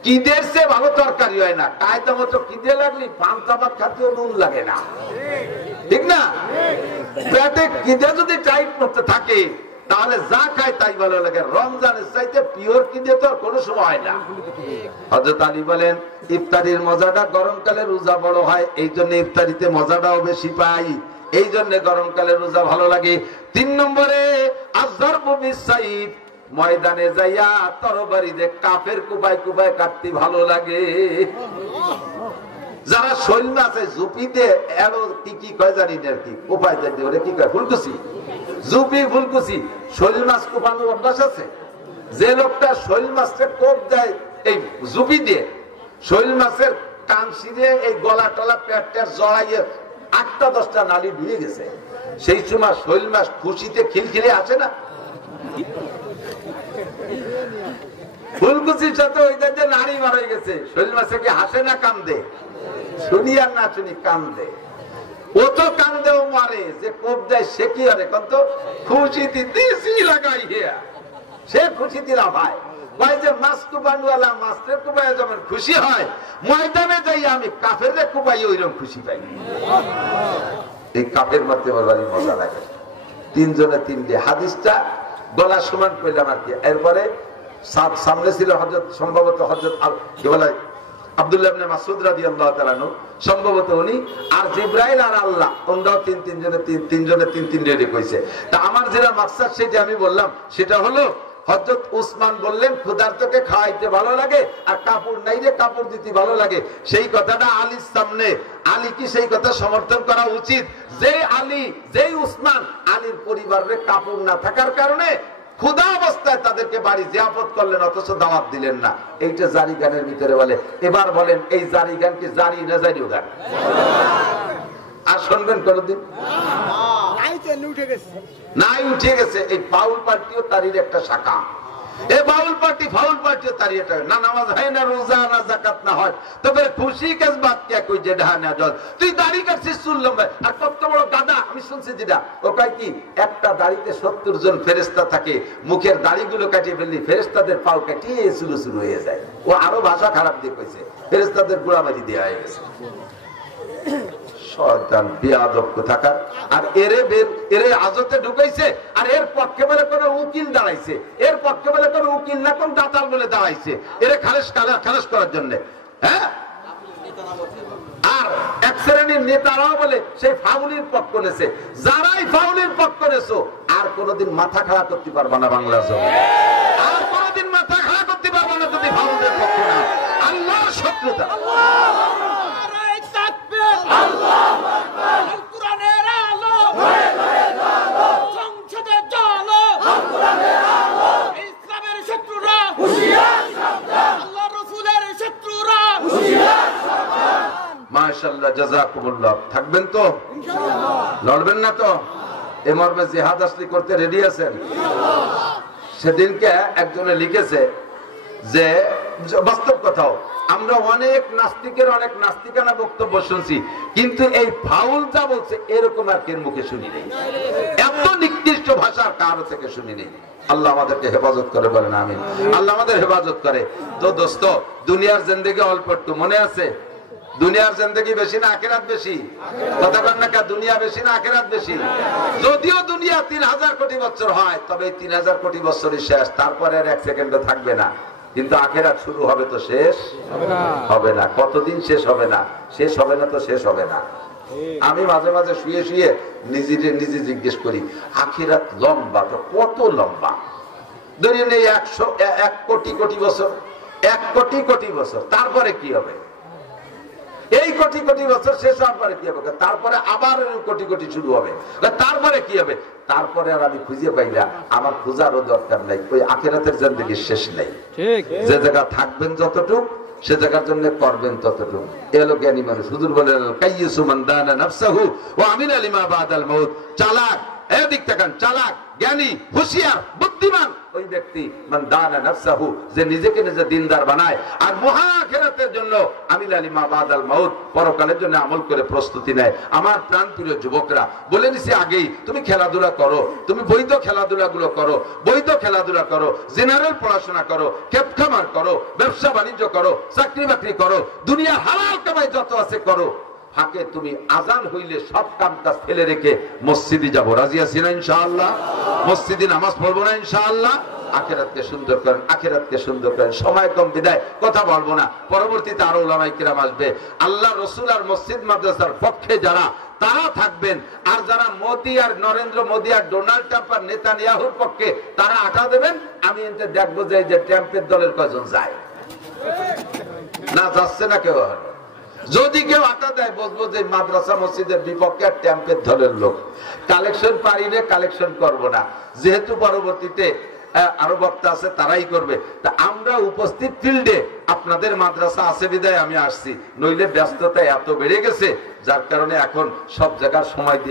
কিদের চেয়ে ভালো তরকারি হয় না। কায়দা মতো কিদে লাগলি পান তামাক খাতেও নুন লাগে না, ঠিক না? পেটে কিদে যদি টাইট করতে থাকে তাহলে যা খায় তাই ভালো লাগে। রমজানের চাইতে পিওর কিদে তো কোনো সময় হয় না। হযরত আলী বলেন ইফতারির মজাটা গরমকালে রোজা বড় হয়, এই জন্য ইফতারিতে মজাটাও বেশি পাই, এই জন্য গরমকালে রোজা ভালো লাগে। 3 নম্বরে আযযারবু বিসাইফ, ময়দানে যাইয়া তরবারি দিয়ে কাফের কুবাই কুবাই কাটতে ভালো লাগে। যারা শৈল মাছে জুপিতে এলো কি কি কয় জানি না, আর কি কোপাই দেয় ওরে কি কয় ফুলকুচি, জুপি ফুলকুচি। শৈল মাছ কোপানোর অভ্যাস আছে। যে লোকটা শৈল মাছটা কোপ দেয় এই জুপি দিয়ে, শৈল মাছের কান ছিঁড়ে এই গলা টলা পেট টেট জড়াইয়ে 8টা-10টা নালি ধুয়ে গেছে, সেই সময় শৈল মাছ খুশিতে খিলখিলে আসে না? ফুলকুচির সাথে ওই যে নারী মারা গেছে, শৈল মাছে কি হাসে না কান্দে? শুনি আর না শুনি কান্দে। ও তো কান্দেও মারে, যে কোপ দেয় সে কি আরে কত খুশিতে দিছি লাগাই হিয়া, সে খুশিতে লাভায়। ভাই যে মাছ কুবানুয়ালা মাছের কুবাই যেমন খুশি হয়, ময়দানে যাই আমি কাফের কুবাই ওইরকম খুশি পাই। এই কাফের মধ্যে বাড়ি মজা লাগে। 3 জনে 3 দিয়ে হাদিসটা গলা সমান পেলাম আর কি। এরপরে সামনে ছিল হযরত, সম্ভবত হযরত কি বলে আব্দুল্লাহ ইবনে মাসউদ রাদিয়াল্লাহু তাআলা আনহু, সম্ভবত উনি, আর জিবরাইল আর আল্লাহ, ওনারাও 3 জনে 3 রেডি কইছে। তা আমার যেটা মাকসাদ সেটা আমি বললাম, সেটা হলো হযরত উসমান বললেন ক্ষুধার্তকে খাওয়াইতে ভালো লাগে আর কাপড় নাই রে কাপড় দিতে ভালো লাগে। সেই কথাটা আলীর সামনে, আলী কি সেই কথা সমর্থন করা উচিত? যে আলী, যে উসমান, আলীর পরিবারের কাপড় না থাকার কারণে ক্ষুধা অবস্থায় তাদেরকে বাড়ি জিয়াফত করলেন, অথচ দাওয়াত দিলেন না। এইটা জারি গানের ভিতরে বলে। এবার বলেন এই জারি গান কি জারি না জারিও গান? আর শুনবেন কোনদিন? নাই, উঠে গেছে। এই ফাউল পার্টিও তারই একটা শাখা। এই বাউল পার্টি ফাউল পার্টিও তারই একটা, না নামাজ হয় না, রোজা না, জাকাত না হয়, তবে খুশি কাজ বাদ কে কই যে ঢা না জল। তুই দাড়ি কাটছিস চুল লম্বা, আর কত বড় গাদা। আমি শুনছি যেটা ও কয় কি একটা দাড়িতে 70 জন ফেরেশতা থাকে, মুখের দাড়িগুলো কাটিয়ে ফেললি ফেরেশতাদের পাও কাটিয়ে শুরু শুরু হয়ে যায়। ও আরো ভাষা খারাপ দিয়ে কইছে ফেরেশতাদের গোড়ামারি দেওয়া হয়ে গেছে। শয়তান বেয়াদব কোথাকার। আর এরে আজতে ঢুকাইছে, আর এর পক্ষে বলে কোন উকিল দাঁড়াইছে, এর পক্ষে বলে কোন উকিল না কোন দাতাল বলে দাঁড়াইছে এরে খালেস করার জন্য। হ্যাঁ, আর এক শ্রেণীর নেতারাও বলে সেই ফাউলির পক্ষ নেছে। যারাই ফাউলির পক্ষ নেছো আর কোনদিন মাথা খাড়া করতে পারবা না বাংলাদেশে, আর কোনদিন মাথা খাড়া করতে পারবা না যদি ফাউলের পক্ষ না। আল্লাহর শত্রুতা। আল্লাহু আকবার। কোরআনের আলো হয়ে হয়ে আলো, সংসদে চলো কোরআনের আলো। ইসলামের শত্রুরা হুঁশিয়ার, সাবধান। আল্লাহর রাসূলের শত্রুরা হুঁশিয়ার, সাবধান। মাশাআল্লাহ, জাযাকুমুল্লাহ। থাকবেন তো ইনশাআল্লাহ? লড়বেন না তো? এই মর্মে জিহাদ আসলি করতে রেডি আছেন ইনশাআল্লাহ? সেদিনকে একজনে লিখেছে যে বাস্তব কথাও, আমরা অনেক নাস্তিকের অনেক নাস্তিকানা বক্তব্য শুনছি, কিন্তু এই ফাউল যা বলছে এরকম আর কেন মুখে শুনি নেই, এত নিকৃষ্ট ভাষা কারো থেকে শুনি নেই। আল্লাহ আমাদেরকে হেফাজত করে, বলেন আমিন। আল্লাহ আমাদের হেফাজত করে। তো দোস্ত, দুনিয়ার জিন্দেগি অল্প একটু, মনে আছে? দুনিয়ার জিন্দেগি বেশি না আখিরাত বেশি? কথা বলেন না, দুনিয়া বেশি না আখিরাত বেশি? যদিও দুনিয়া 3000 কোটি বছর হয়, তবে 3000 কোটি বছরই শেষ, তারপরে আর 1 সেকেন্ডও থাকবে না। কিন্তু আখিরাত শুরু হবে তো শেষ হবে না। কতদিন শেষ হবে না? শেষ হবে না তো শেষ হবে না। আমি মাঝে মাঝে শুয়ে শুয়ে নিজে জিজ্ঞেস করি, আখিরাত লম্বা তো কত লম্বা? ধরিয়ে নেই 1 কোটি কোটি বছর, 1 কোটি কোটি বছর, তারপরে কি হবে? এই কোটি কোটি বছর শেষ হওয়ার পরে কি হবে? তারপরে আবার কোটি কোটি শুরু হবে, তারপরে কি হবে? তারপরে আর আমি খুঁজে পাই না। আমার খোঁজারও দরকার নাই, ওই আখিরাতের জিন্দেগি শেষ নেই। যে জায়গা থাকবেন যতটুক, সে জায়গার জন্য করবেন ততটুক। এলো জ্ঞানী মানুষ। হুজুর বলেন কাইয়্যিসু মান দানা নাফসাহু ওয়া আমিলা লিমা বাদাল মাউত। চালাক, এদিক তাকান, চালাক, জ্ঞানী, হুঁশিয়ার, বুদ্ধিমান ওই ব্যক্তি মান দানা নাফসাহু, যে নিজেকে নিজে দিনদার বানায় আর মুআখিরাতের জন্য আমিল লিমা বাদাল মাউত, পরকালের জন্য আমল করে প্রস্তুতি নেয়। আমার প্রাণপ্রিয় যুবকরা, বলে নিছি আগেই, তুমি খেলাধুলা করো, তুমি বৈধ খেলাধুলাগুলো করো, বৈধ খেলাধুলা করো, জেনারেল পড়াশোনা করো, খেত খামার করো, ব্যবসা বাণিজ্য করো, চাকরি বাকরি করো, দুনিয়া হালাল কামাই যত আছে করো। ফাঁকে তুমি আজান হইলে সব কাম কাজ ফেলে রেখে মসজিদে যাবো, রাজি আছি না ইনশাআল্লাহ? মসজিদে নামাজ পড়বো না ইনশাআল্লাহ? আখিরাতকে সুন্দর করেন, আখিরাতকে সুন্দর করেন। সময় কম বিদায় কথা বলবো না, পরবর্তীতে আরো উলামায়ে কিরাম আসবে। আল্লাহ রসুল আর মসজিদ মাদ্রাসার পক্ষে যারা, তারা থাকবেন, আর যারা মোদি আর নরেন্দ্র মোদি আর ডোনাল্ড ট্রাম্প আর নেতানিয়াহুর পক্ষে, তারা আটা দেবেন। আমি এতে দেখবো যে ট্রাম্পের দলের কজন যায়, না যাচ্ছে না কেউ। যদি কেউ আটা দেয়, বুঝবো যে মাদ্রাসা মসজিদের বিপক্ষে আর ট্যাম্পের দলের লোক। কালেকশন পারি না, কালেকশন করবো না, যেহেতু পরবর্তীতে আরো বক্তা আছে, তারাই করবে। তা আমরা উপস্থিত ফিল্ডে আপনাদের মাদ্রাসা আছে বিদায় আমি আসছি, নইলে ব্যস্ততা এত বেড়ে গেছে, যার কারণে এখন সব জায়গার সময় দিয়ে